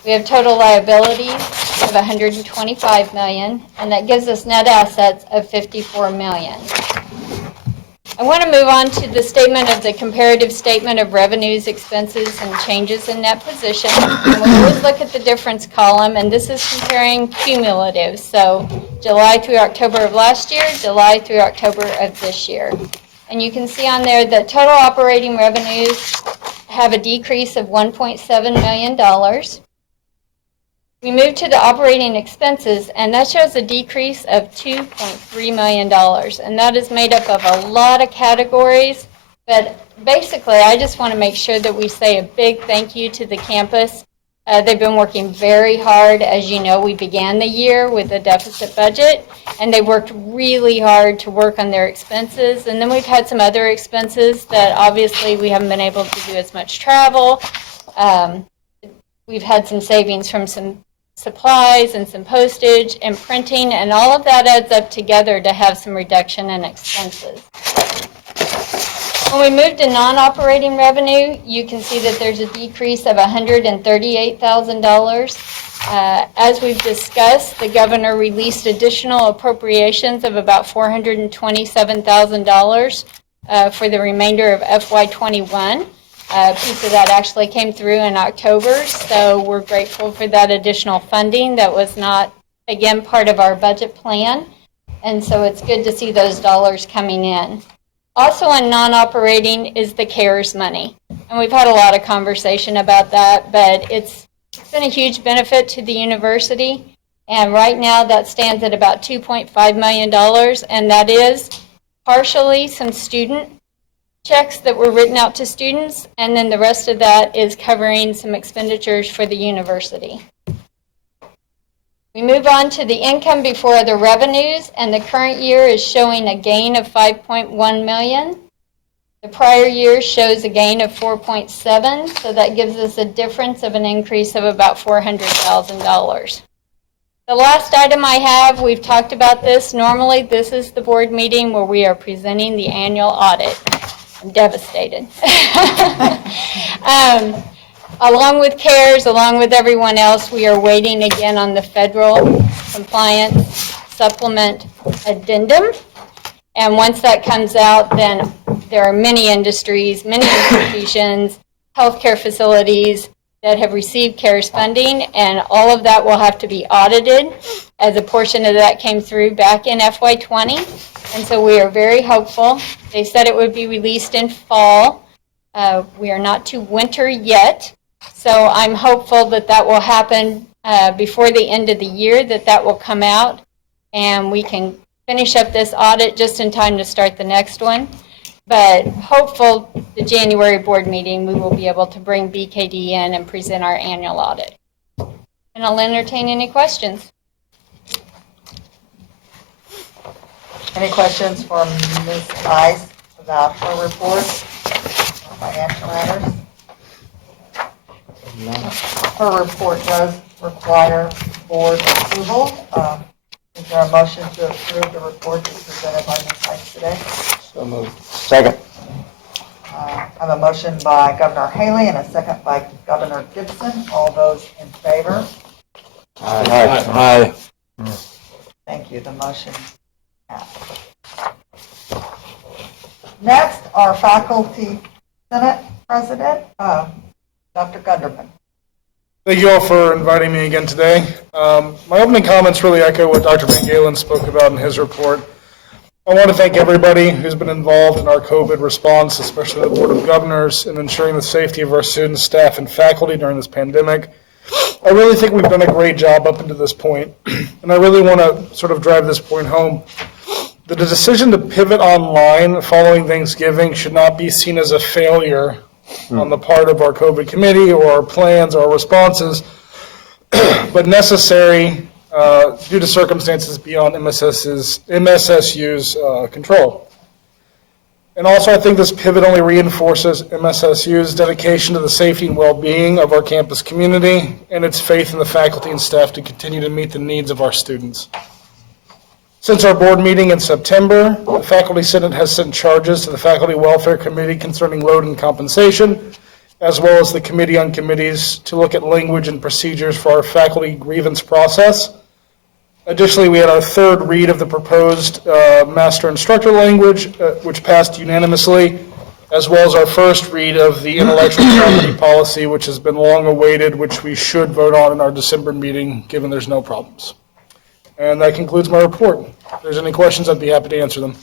We have total liabilities of $125 million, and that gives us net assets of $54 million. I want to move on to the statement of the comparative statement of revenues, expenses, and changes in net position. And we always look at the difference column, and this is comparing cumulative. So July through October of last year, July through October of this year. And you can see on there that total operating revenues have a decrease of $1.7 million. We move to the operating expenses, and that shows a decrease of $2.3 million. And that is made up of a lot of categories. But basically, I just want to make sure that we say a big thank you to the campus. They've been working very hard. As you know, we began the year with a deficit budget, and they worked really hard to work on their expenses. And then we've had some other expenses that obviously we haven't been able to do as much travel. We've had some savings from some supplies and some postage and printing, and all of that adds up together to have some reduction in expenses. When we move to non-operating revenue, you can see that there's a decrease of $138,000. As we've discussed, the governor released additional appropriations of about $427,000 for the remainder of FY21. A piece of that actually came through in October, so we're grateful for that additional funding that was not, again, part of our budget plan. And so it's good to see those dollars coming in. Also in non-operating is the CARES money. And we've had a lot of conversation about that, but it's been a huge benefit to the university. And right now that stands at about $2.5 million, and that is partially some student checks that were written out to students, and then the rest of that is covering some expenditures for the university. We move on to the income before other revenues, and the current year is showing a gain of $5.1 million. The prior year shows a gain of $4.7, so that gives us a difference of an increase of about $400,000. The last item I have, we've talked about this. Normally, this is the board meeting where we are presenting the annual audit. I'm devastated. Along with CARES, along with everyone else, we are waiting again on the federal compliance supplement addendum. And once that comes out, then there are many industries, many institutions, healthcare facilities that have received CARES funding, and all of that will have to be audited, as a portion of that came through back in FY20. And so we are very hopeful. They said it would be released in fall. We are not to winter yet, so I'm hopeful that that will happen before the end of the year, that will come out, and we can finish up this audit just in time to start the next one. But hopeful the January board meeting, we will be able to bring BKD in and present our annual audit. And I'll entertain any questions. Any questions for Ms. Ice about her report on financial matters? Her report does require board approval. Is there a motion to approve the report that's presented by Ms. Ice today? So moved. Second. I have a motion by Governor Haley and a second by Governor Gibson. All those in favor? Aye. Thank you. The motion passed. Next, our Faculty Senate President, Dr. Gunderman. Thank you all for inviting me again today. My opening comments really echo what Dr. Van Galen spoke about in his report. I want to thank everybody who's been involved in our COVID response, especially the Board of Governors, in ensuring the safety of our students, staff, and faculty during this pandemic. I really think we've done a great job up until this point, and I really want to sort of drive this point home. The decision to pivot online following Thanksgiving should not be seen as a failure on the part of our COVID committee or our plans or our responses, but necessary due to circumstances beyond MSSU's control. And also, I think this pivot only reinforces MSSU's dedication to the safety and well-being of our campus community and its faith in the faculty and staff to continue to meet the needs of our students. Since our board meeting in September, the Faculty Senate has sent charges to the Faculty Welfare Committee concerning load and compensation, as well as the Committee on Committees to look at language and procedures for our faculty grievance process. Additionally, we had our third read of the proposed master instructor language, which passed unanimously, as well as our first read of the intellectual property policy, which has been long awaited, which we should vote on in our December meeting, given there's no problems. And that concludes my report. If there's any questions, I'd be happy to answer them.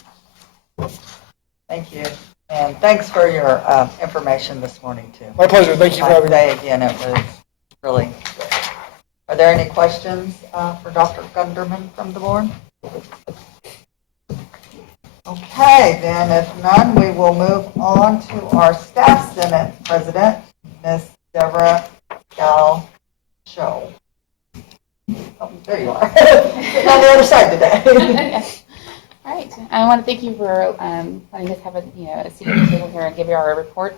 Thank you. And thanks for your information this morning, too. My pleasure. Thank you for having me. I'd say again, it was really good. Are there any questions for Dr. Gunderman from the board? Okay, then if none, we will move on to our Staff Senate President, Ms. Deborah Gal-Show. Oh, there you are. Sitting on the other side today. All right. I want to thank you for letting us have a seat at the table here and give you our report.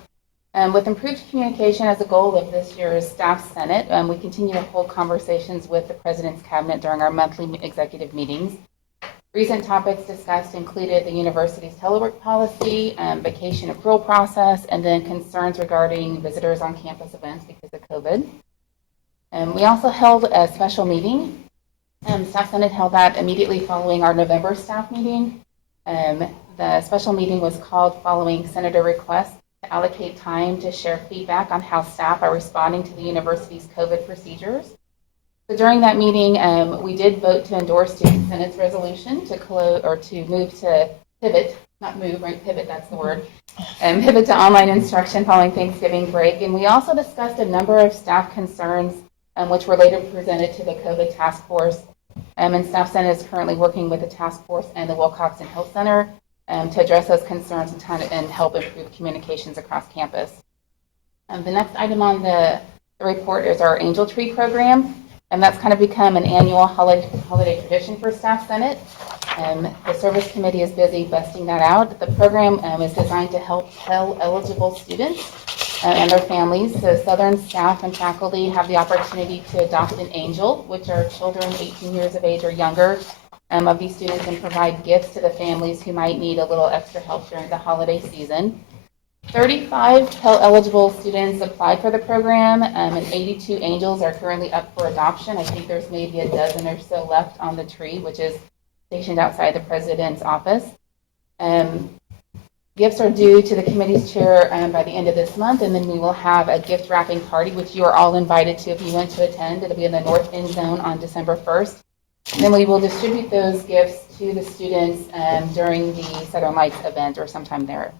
With improved communication as a goal of this year's Staff Senate, we continue to hold conversations with the President's Cabinet during our monthly executive meetings. Recent topics discussed included the university's telework policy, vacation accrual process, and then concerns regarding visitors on campus events because of COVID. We also held a special meeting. Staff Senate held that immediately following our November staff meeting. The special meeting was called following Senator requests to allocate time to share feedback on how staff are responding to the university's COVID procedures. So during that meeting, we did vote to endorse Student Senate's resolution to pivot, not move, right? Pivot, that's the word. Pivot to online instruction following Thanksgiving break. And we also discussed a number of staff concerns, which were later presented to the COVID task force. And Staff Senate is currently working with the task force and the Wilcoxon Health Center to address those concerns and help improve communications across campus. The next item on the report is our Angel Tree program. And that's kind of become an annual holiday tradition for Staff Senate. The service committee is busy busting that out. The program is designed to help Pell-eligible students and their families. So Southern staff and faculty have the opportunity to adopt an angel, which are children 18 years of age or younger of these students, and provide gifts to the families who might need a little extra help during the holiday season. 35 Pell-eligible students applied for the program, and 82 angels are currently up for adoption. I think there's maybe a dozen or so left on the tree, which is stationed outside the president's office. Gifts are due to the committee's chair by the end of this month, and then we will have a gift wrapping party, which you are all invited to if you want to attend. It'll be in the North End Zone on December 1st. And then we will distribute those gifts to the students during the Southern Lights event or sometime there.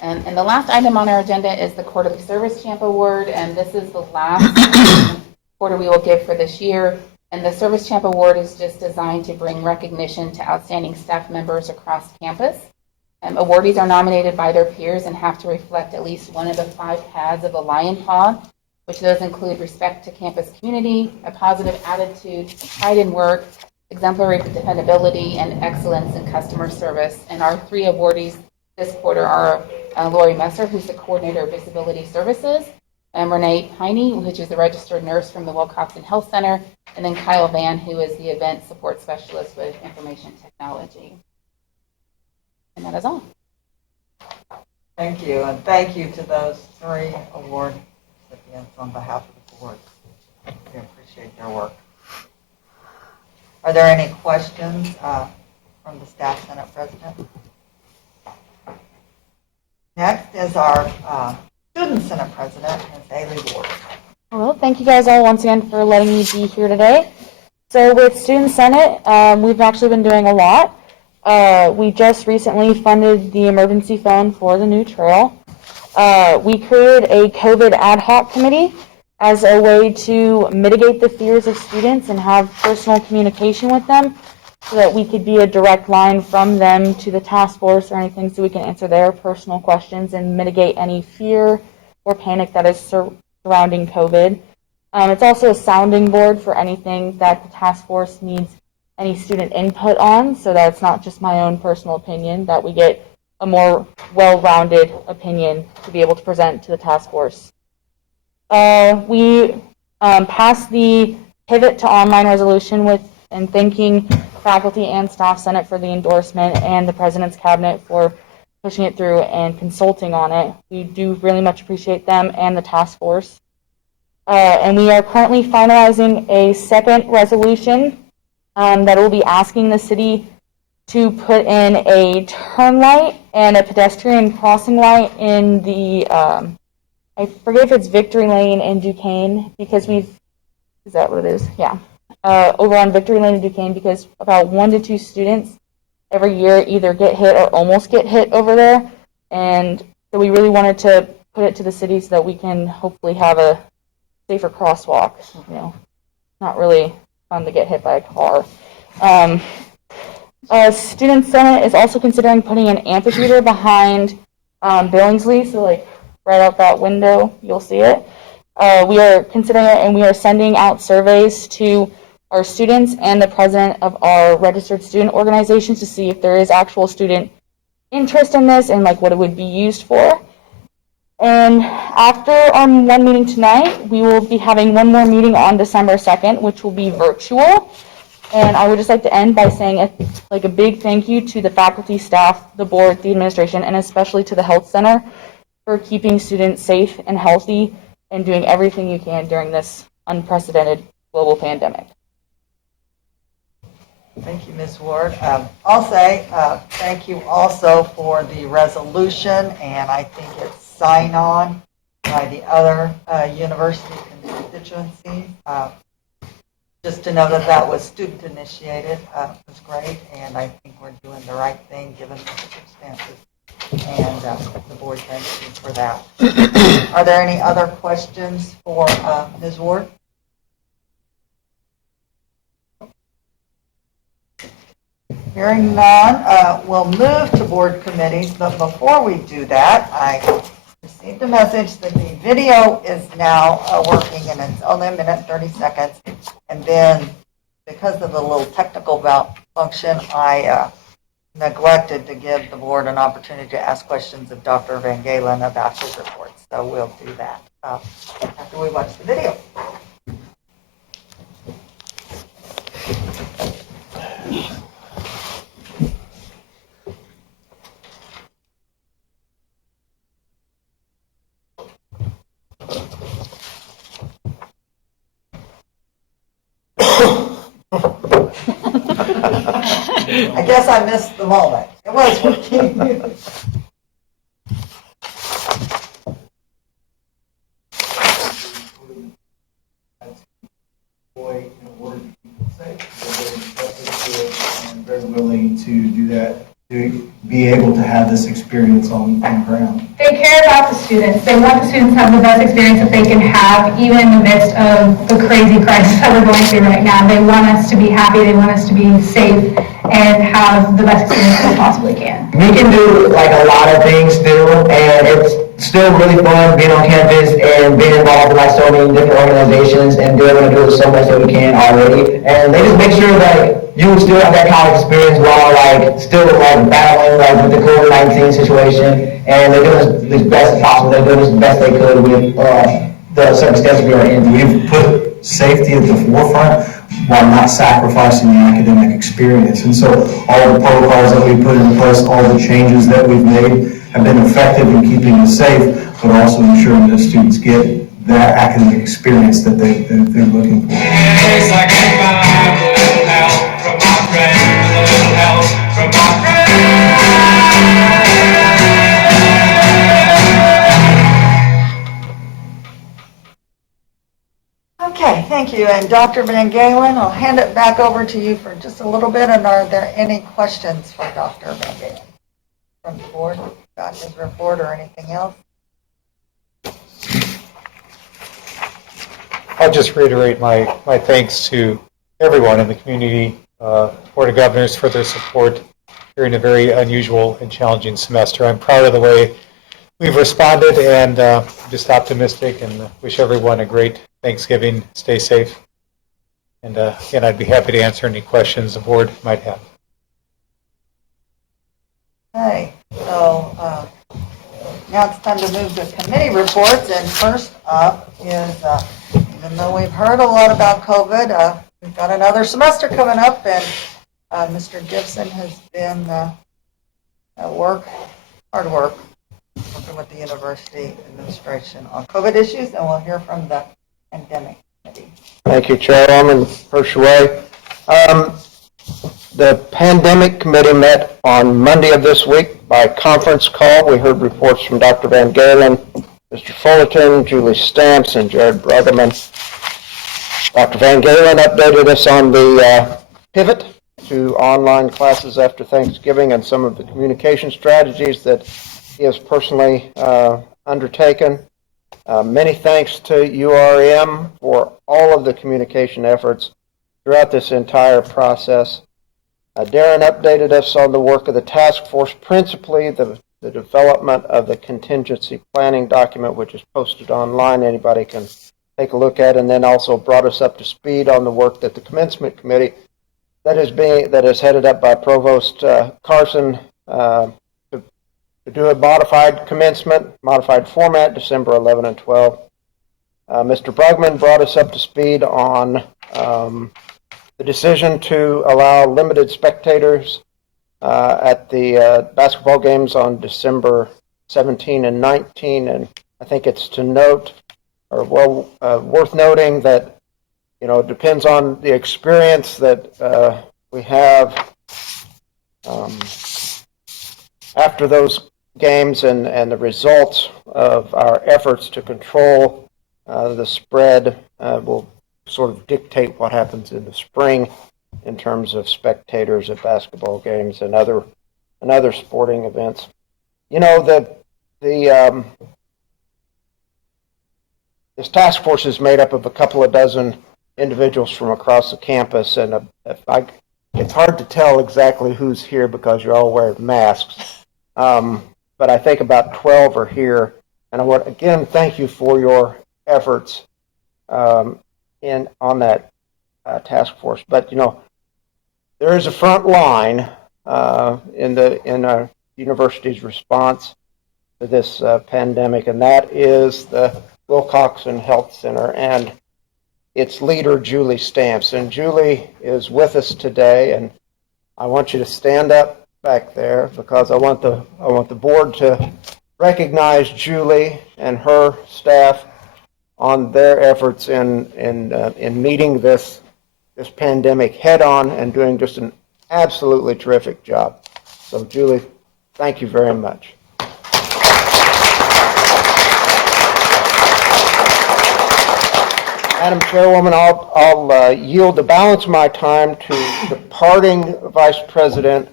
And the last item on our agenda is the Quarterly Service Champ Award, and this is the last quarter we will give for this year. And the Service Champ Award is just designed to bring recognition to outstanding staff members across campus. Awardees are nominated by their peers and have to reflect at least one of the 5 paths of the Lion Paw, which those include respect to campus community, a positive attitude, pride in work, exemplary dependability, and excellence in customer service. And our 3 awardees this quarter are Lori Messer, who's the coordinator of disability services, and Renee Piney, which is the registered nurse from the Wilcoxon Health Center, and then Kyle Van, who is the event support specialist with information technology. And that is all. Thank you, and thank you to those 3 award recipients on behalf of the board. We appreciate their work. Are there any questions from the Staff Senate President? Next is our Student Senate President, Ms. Ailey Ward. Well, thank you guys all once again for letting me be here today. So with Student Senate, we've actually been doing a lot. We just recently funded the emergency fund for the new trail. We created a COVID ad hoc committee as a way to mitigate the fears of students and have personal communication with them so that we could be a direct line from them to the task force or anything so we can answer their personal questions and mitigate any fear or panic that is surrounding COVID. It's also a sounding board for anything that the task force needs any student input on, so that it's not just my own personal opinion, that we get a more well-rounded opinion to be able to present to the task force. We passed the pivot to online resolution and thanking faculty and staff senate for the endorsement and the president's cabinet for pushing it through and consulting on it. We do really much appreciate them and the task force. And we are currently finalizing a second resolution that will be asking the city to put in a turn light and a pedestrian crossing light in the, I forget if it's Victory Lane in Duquesne, because is that what it is? Yeah. Over on Victory Lane in Duquesne, because about 1 to 2 students every year either get hit or almost get hit over there. And so we really wanted to put it to the city so that we can hopefully have a safer crosswalk. You know, not really fun to get hit by a car. Student Senate is also considering putting an amphitheater behind Billingsley, so like right out that window, you'll see it. We are considering it, and we are sending out surveys to our students and the president of our registered student organizations to see if there is actual student interest in this and like what it would be used for. And after our one meeting tonight, we will be having one more meeting on December 2nd, which will be virtual. And I would just like to end by saying a big thank you to the faculty, staff, the board, the administration, and especially to the health center for keeping students safe and healthy and doing everything you can during this unprecedented global pandemic. Thank you, Ms. Ward. I'll say thank you also for the resolution, and I think it's sign on by the other university constituencies. Just to know that that was student initiated was great, and I think we're doing the right thing given the circumstances. And the board thanks you for that. Are there any other questions for Ms. Ward? Hearing none, we'll move to board committees, but before we do that, I received a message that the video is now working and it's only a minute 30 seconds. And then because of the little technical function, I neglected to give the board an opportunity to ask questions of Dr. Van Galen about his report. So we'll do that after we watch the video. I guess I missed the moment. It was working. And very willing to do that, to be able to have this experience on the ground. They care about the students. They want the students to have the best experience that they can have, even in the midst of the crazy crisis that we're going through right now. They want us to be happy. They want us to be safe and have the best experience they possibly can. We can do like a lot of things still, and it's still really fun being on campus and being involved in like so many different organizations and being able to do so much that we can already. And they just make sure that you still have that college experience while like still like battling like with the COVID-19 situation, and they're doing as best as possible. They're doing as best they could with the circumstances we are in. We've put safety at the forefront while not sacrificing the academic experience. And so all the protocols that we put in place, all the changes that we've made have been effective in keeping us safe, but also ensuring that students get that academic experience that they're looking for. Okay, thank you. And Dr. Van Galen, I'll hand it back over to you for just a little bit. And are there any questions for Dr. Van Galen from the board about his report or anything else? I'll just reiterate my thanks to everyone in the community, Board of Governors for their support during a very unusual and challenging semester. I'm proud of the way we've responded and just optimistic, and wish everyone a great Thanksgiving. Stay safe. And again, I'd be happy to answer any questions the board might have. Okay, so now it's time to move to committee reports. And first up is, even though we've heard a lot about COVID, we've got another semester coming up, and Mr. Gibson has been hard work, working with the university administration on COVID issues, and we'll hear from the pandemic committee. Thank you, Chairwoman Hirschway. The Pandemic Committee met on Monday of this week by conference call. We heard reports from Dr. Van Galen, Mr. Fullerton, Julie Stamps, and Jared Bruggeman. Dr. Van Galen updated us on the pivot to online classes after Thanksgiving and some of the communication strategies that he has personally undertaken. Many thanks to URM for all of the communication efforts throughout this entire process. Darren updated us on the work of the task force, principally the development of the contingency planning document, which is posted online. Anybody can take a look at, and then also brought us up to speed on the work that the commencement committee that is headed up by Provost Carson to to do a modified commencement, modified format, December 11 and 12. Mr. Brugman brought us up to speed on the decision to allow limited spectators at the basketball games on December 17 and 19, and I think it's to note, or worth noting that, you know, it depends on the experience that we have after those games and the results of our efforts to control the spread will sort of dictate what happens in the spring in terms of spectators at basketball games and other sporting events. You know, this task force is made up of a couple of dozen individuals from across the campus, and it's hard to tell exactly who's here because you all wear masks. But I think about 12 are here, and I want again thank you for your efforts on that task force. But you know, there is a front line in our university's response to this pandemic, and that is the Wilcoxon Health Center and its leader, Julie Stamps. And Julie is with us today, and I want you to stand up back there because I want the board to recognize Julie and her staff on their efforts in meeting this pandemic head on and doing just an absolutely terrific job. So Julie, thank you very much. Madam Chairwoman, I'll yield the balance of my time to departing Vice President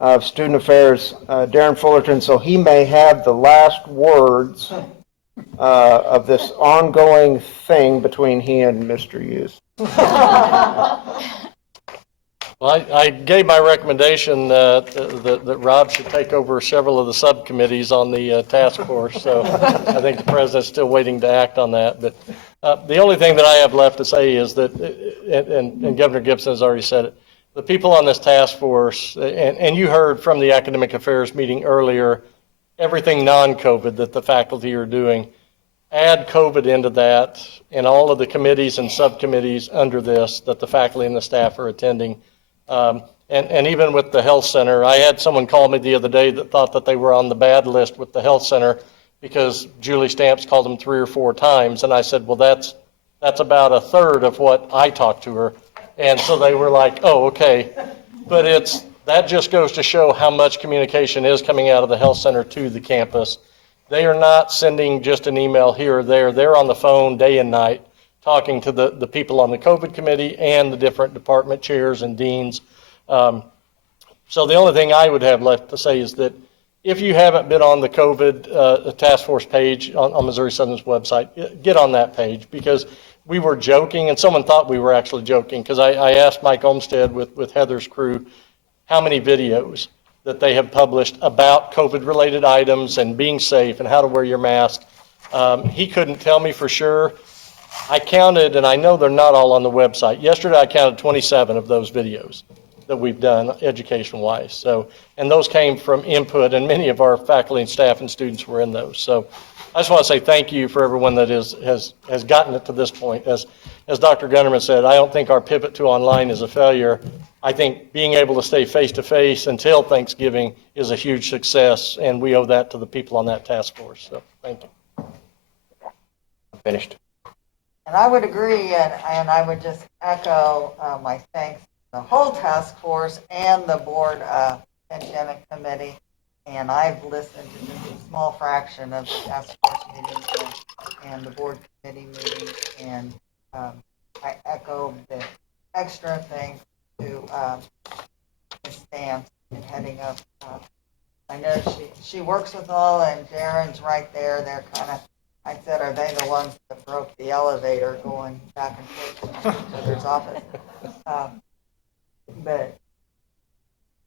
of Student Affairs, Darren Fullerton, so he may have the last words of this ongoing thing between he and Mr. Hughes. Well, I gave my recommendation that Rob should take over several of the subcommittees on the task force, so I think the president's still waiting to act on that. But the only thing that I have left to say is that, and Governor Gibson has already said it, the people on this task force, and you heard from the academic affairs meeting earlier, everything non-COVID that the faculty are doing, add COVID into that, and all of the committees and subcommittees under this that the faculty and the staff are attending. And even with the health center, I had someone call me the other day that thought that they were on the bad list with the health center because Julie Stamps called them 3 or 4 times. And I said, well, that's about a third of what I talked to her. And so they were like, oh, okay. But that just goes to show how much communication is coming out of the health center to the campus. They are not sending just an email here or there. They're on the phone day and night talking to the people on the COVID committee and the different department chairs and deans. So the only thing I would have left to say is that if you haven't been on the COVID task force page on Missouri Southern's website, get on that page, because we were joking, and someone thought we were actually joking, because I asked Mike Olmstead with Heather's crew how many videos that they have published about COVID-related items and being safe and how to wear your mask. He couldn't tell me for sure. I counted, and I know they're not all on the website. Yesterday I counted 27 of those videos that we've done education-wise. So, and those came from input, and many of our faculty and staff and students were in those. So I just want to say thank you for everyone that has gotten it to this point. As Dr. Gunnerman said, I don't think our pivot to online is a failure. I think being able to stay face-to-face until Thanksgiving is a huge success, and we owe that to the people on that task force. So thank you. Finished. And I would agree, and I would just echo my thanks to the whole task force and the board pandemic committee. And I've listened to just a small fraction of the task force meetings and the board committee meetings. And I echo the extra thanks to Ms. Stamps in heading up. I know she works with all, and Darren's right there. They're kind of, I said, are they the ones that broke the elevator going back and forth to each other's office? But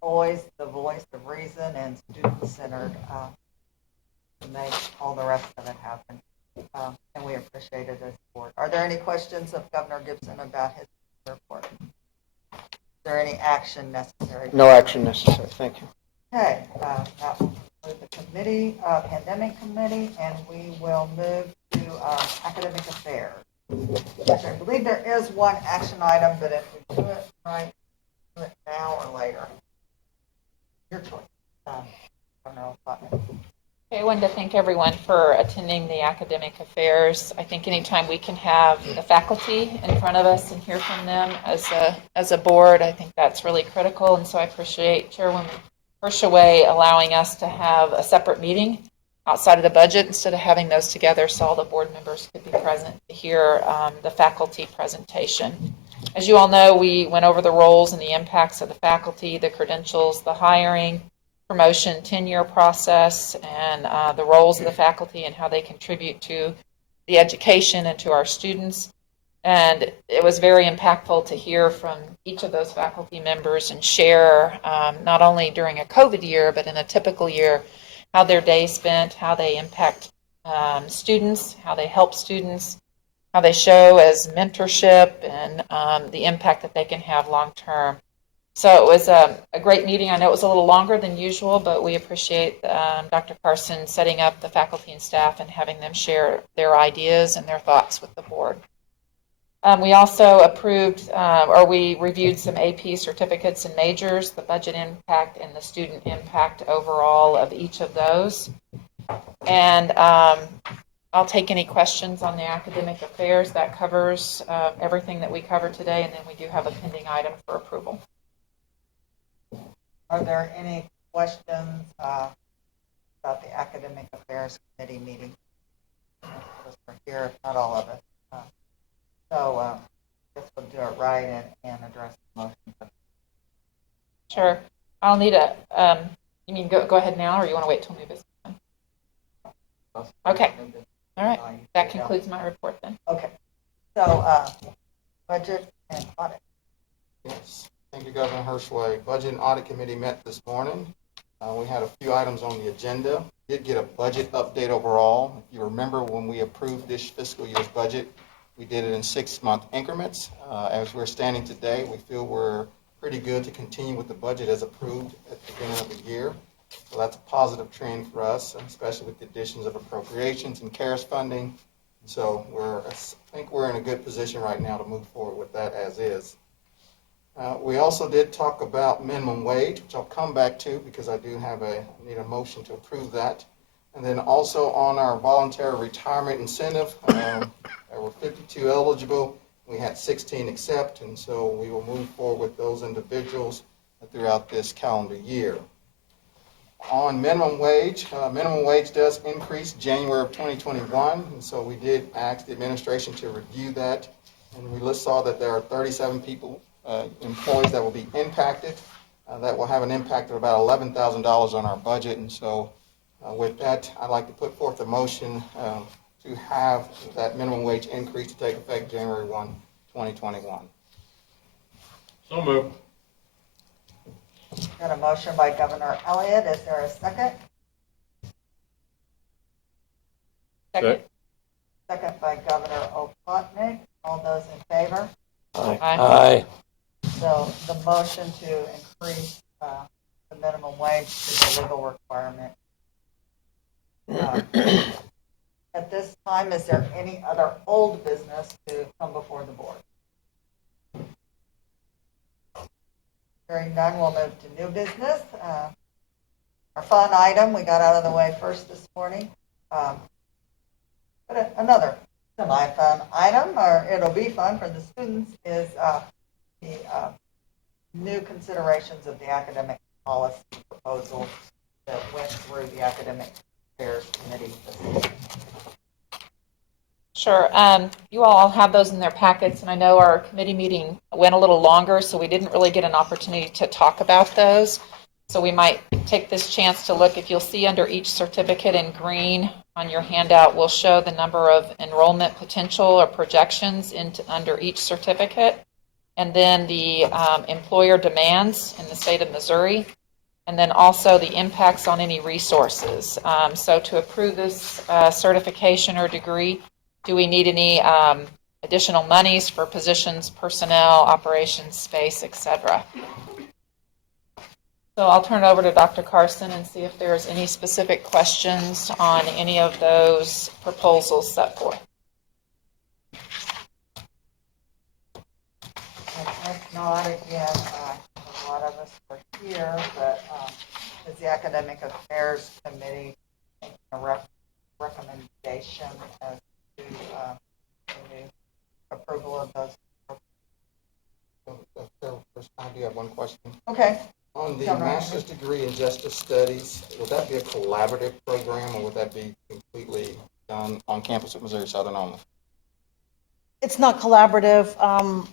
always the voice of reason and student-centered to make all the rest of it happen. And we appreciate it as a board. Are there any questions of Governor Gibson about his report? Is there any action necessary? No action necessary. Thank you. Okay, that will conclude the committee, pandemic committee, and we will move to academic affairs. I believe there is one action item, but if we do it right, do it now or later. Your choice. I don't know. Okay, I wanted to thank everyone for attending the academic affairs. I think anytime we can have the faculty in front of us and hear from them as a board, I think that's really critical. And so I appreciate Chairwoman Hirschaway allowing us to have a separate meeting outside of the budget instead of having those together so all the board members could be present to hear the faculty presentation. As you all know, we went over the roles and the impacts of the faculty, the credentials, the hiring, promotion, tenure process, and the roles of the faculty and how they contribute to the education and to our students. And it was very impactful to hear from each of those faculty members and share, not only during a COVID year, but in a typical year, how their day spent, how they impact students, how they help students, how they show as mentorship, and the impact that they can have long term. So it was a great meeting. I know it was a little longer than usual, but we appreciate Dr. Carson setting up the faculty and staff and having them share their ideas and their thoughts with the board. We also approved, or we reviewed some AP certificates and majors, the budget impact and the student impact overall of each of those. And I'll take any questions on the academic affairs. That covers everything that we covered today, and then we do have a pending item for approval. Are there any questions about the academic affairs committee meeting? Because we're here, if not all of us. So I guess we'll do it right and address the motion. Sure. I'll need a, you mean go ahead now, or you want to wait till new business? Okay. All right. That concludes my report then. Okay. So budget and audit. Yes. Thank you, Governor Hirschway. Budget and Audit Committee met this morning. We had a few items on the agenda. Did get a budget update overall. If you remember when we approved this fiscal year's budget, we did it in 6-month increments. As we're standing today, we feel we're pretty good to continue with the budget as approved at the beginning of the year. So that's a positive trend for us, especially with the additions of appropriations and CARES funding. So I think we're in a good position right now to move forward with that as is. We also did talk about minimum wage, which I'll come back to because I do need a motion to approve that. And then also on our voluntary retirement incentive, there were 52 eligible. We had 16 accept, and so we will move forward with those individuals throughout this calendar year. On minimum wage does increase January of 2021, and so we did ask the administration to review that, and we saw that there are 37 employees that will be impacted. That will have an impact of about $11,000 on our budget, and so with that, I'd like to put forth a motion to have that minimum wage increase to take effect January 1, 2021. So moved. Got a motion by Governor Elliott. Is there a second? Second. Second by Governor O'Potnick. All those in favor? Aye. So the motion to increase the minimum wage to the legal requirement. At this time, is there any other old business to come before the board? Hearing none, we'll move to new business. Our fun item we got out of the way first this morning. But another semi-fun item, or it'll be fun for the students, is the new considerations of the academic policy proposal that went through the academic affairs committee this week. Sure. You all have those in their packets, and I know our committee meeting went a little longer, so we didn't really get an opportunity to talk about those. So we might take this chance to look. If you'll see under each certificate in green on your handout, we'll show the number of enrollment potential or projections under each certificate, and then the employer demands in the state of Missouri, and then also the impacts on any resources. So to approve this certification or degree, do we need any additional monies for positions, personnel, operations, space, etc.? So I'll turn it over to Dr. Carson and see if there's any specific questions on any of those proposals set forth. And if not, again, a lot of us are here, but is the Academic Affairs Committee making a recommendation as to the approval of those? I do have one question. Okay. On the Governor. master's degree in justice studies, would that be a collaborative program or would that be completely done on campus at Missouri Southern only? It's not collaborative.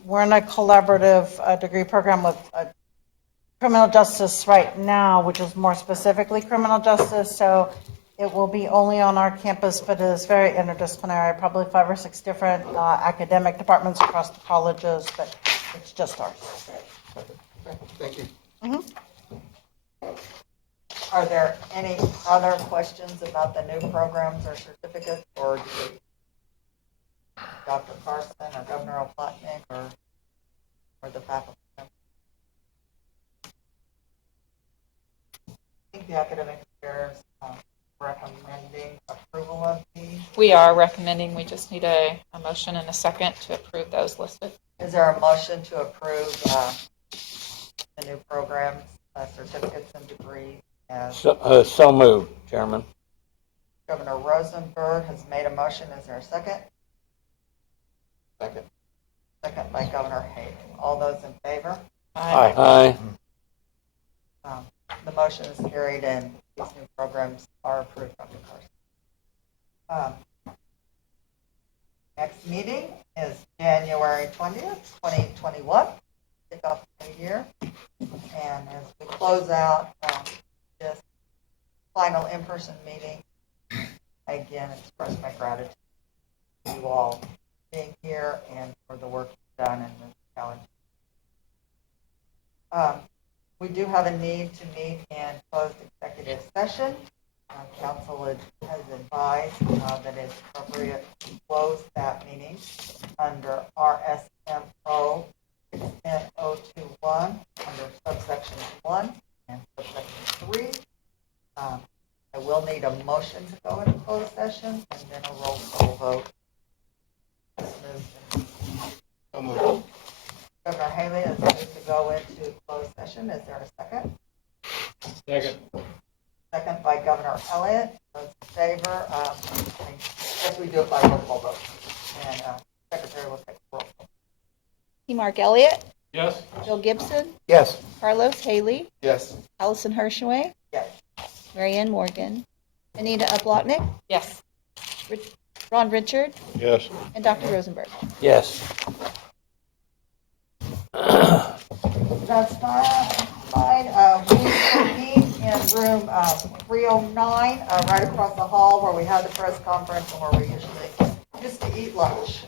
We're in a collaborative degree program with criminal justice right now, which is more specifically criminal justice. So it will be only on our campus, but it is very interdisciplinary, probably 5 or 6 different academic departments across the colleges, but it's just ours. Thank you. Are there any other questions about the new programs or certificates, or do Dr. Carson or Governor O'Plotnick or the faculty? I think the Academic Affairs recommending approval of these. We are recommending, we just need a motion and a second to approve those listed. Is there a motion to approve the new programs, certificates and degrees? As So moved, Chairman. Governor Rosenberg has made a motion. Is there a second? Second. Second by Governor Haley. All those in favor? Aye. The motion is carried and these new programs are approved, Dr. Carson. Next meeting is January 20th, 2021, kick off the new year. And as we close out this final in-person meeting, I again express my gratitude to you all being here and for the work you've done in this challenge. We do have a need to meet in closed executive session. Council has advised that it's appropriate to close that meeting under RSMO 610-021 under subsection 1 and subsection 3. I will need a motion to go into closed session and then a roll call vote. Governor Haley has moved to go into closed session. Is there a second? Second. Second by Governor Elliott. Those in favor, I guess we do it by roll call vote. And Secretary will take the roll call. Mark Elliott, Yes. Bill Gibson, Yes. Carlos Haley, Yes. Allison Hirschway, Yes. Marianne Morgan, Anita Uplotnick, Yes. Ron Richard, Yes. and Dr. Rosenberg. Yes. That's fine. We will meet in room 309, right across the hall where we had the press conference and where we usually used to eat lunch.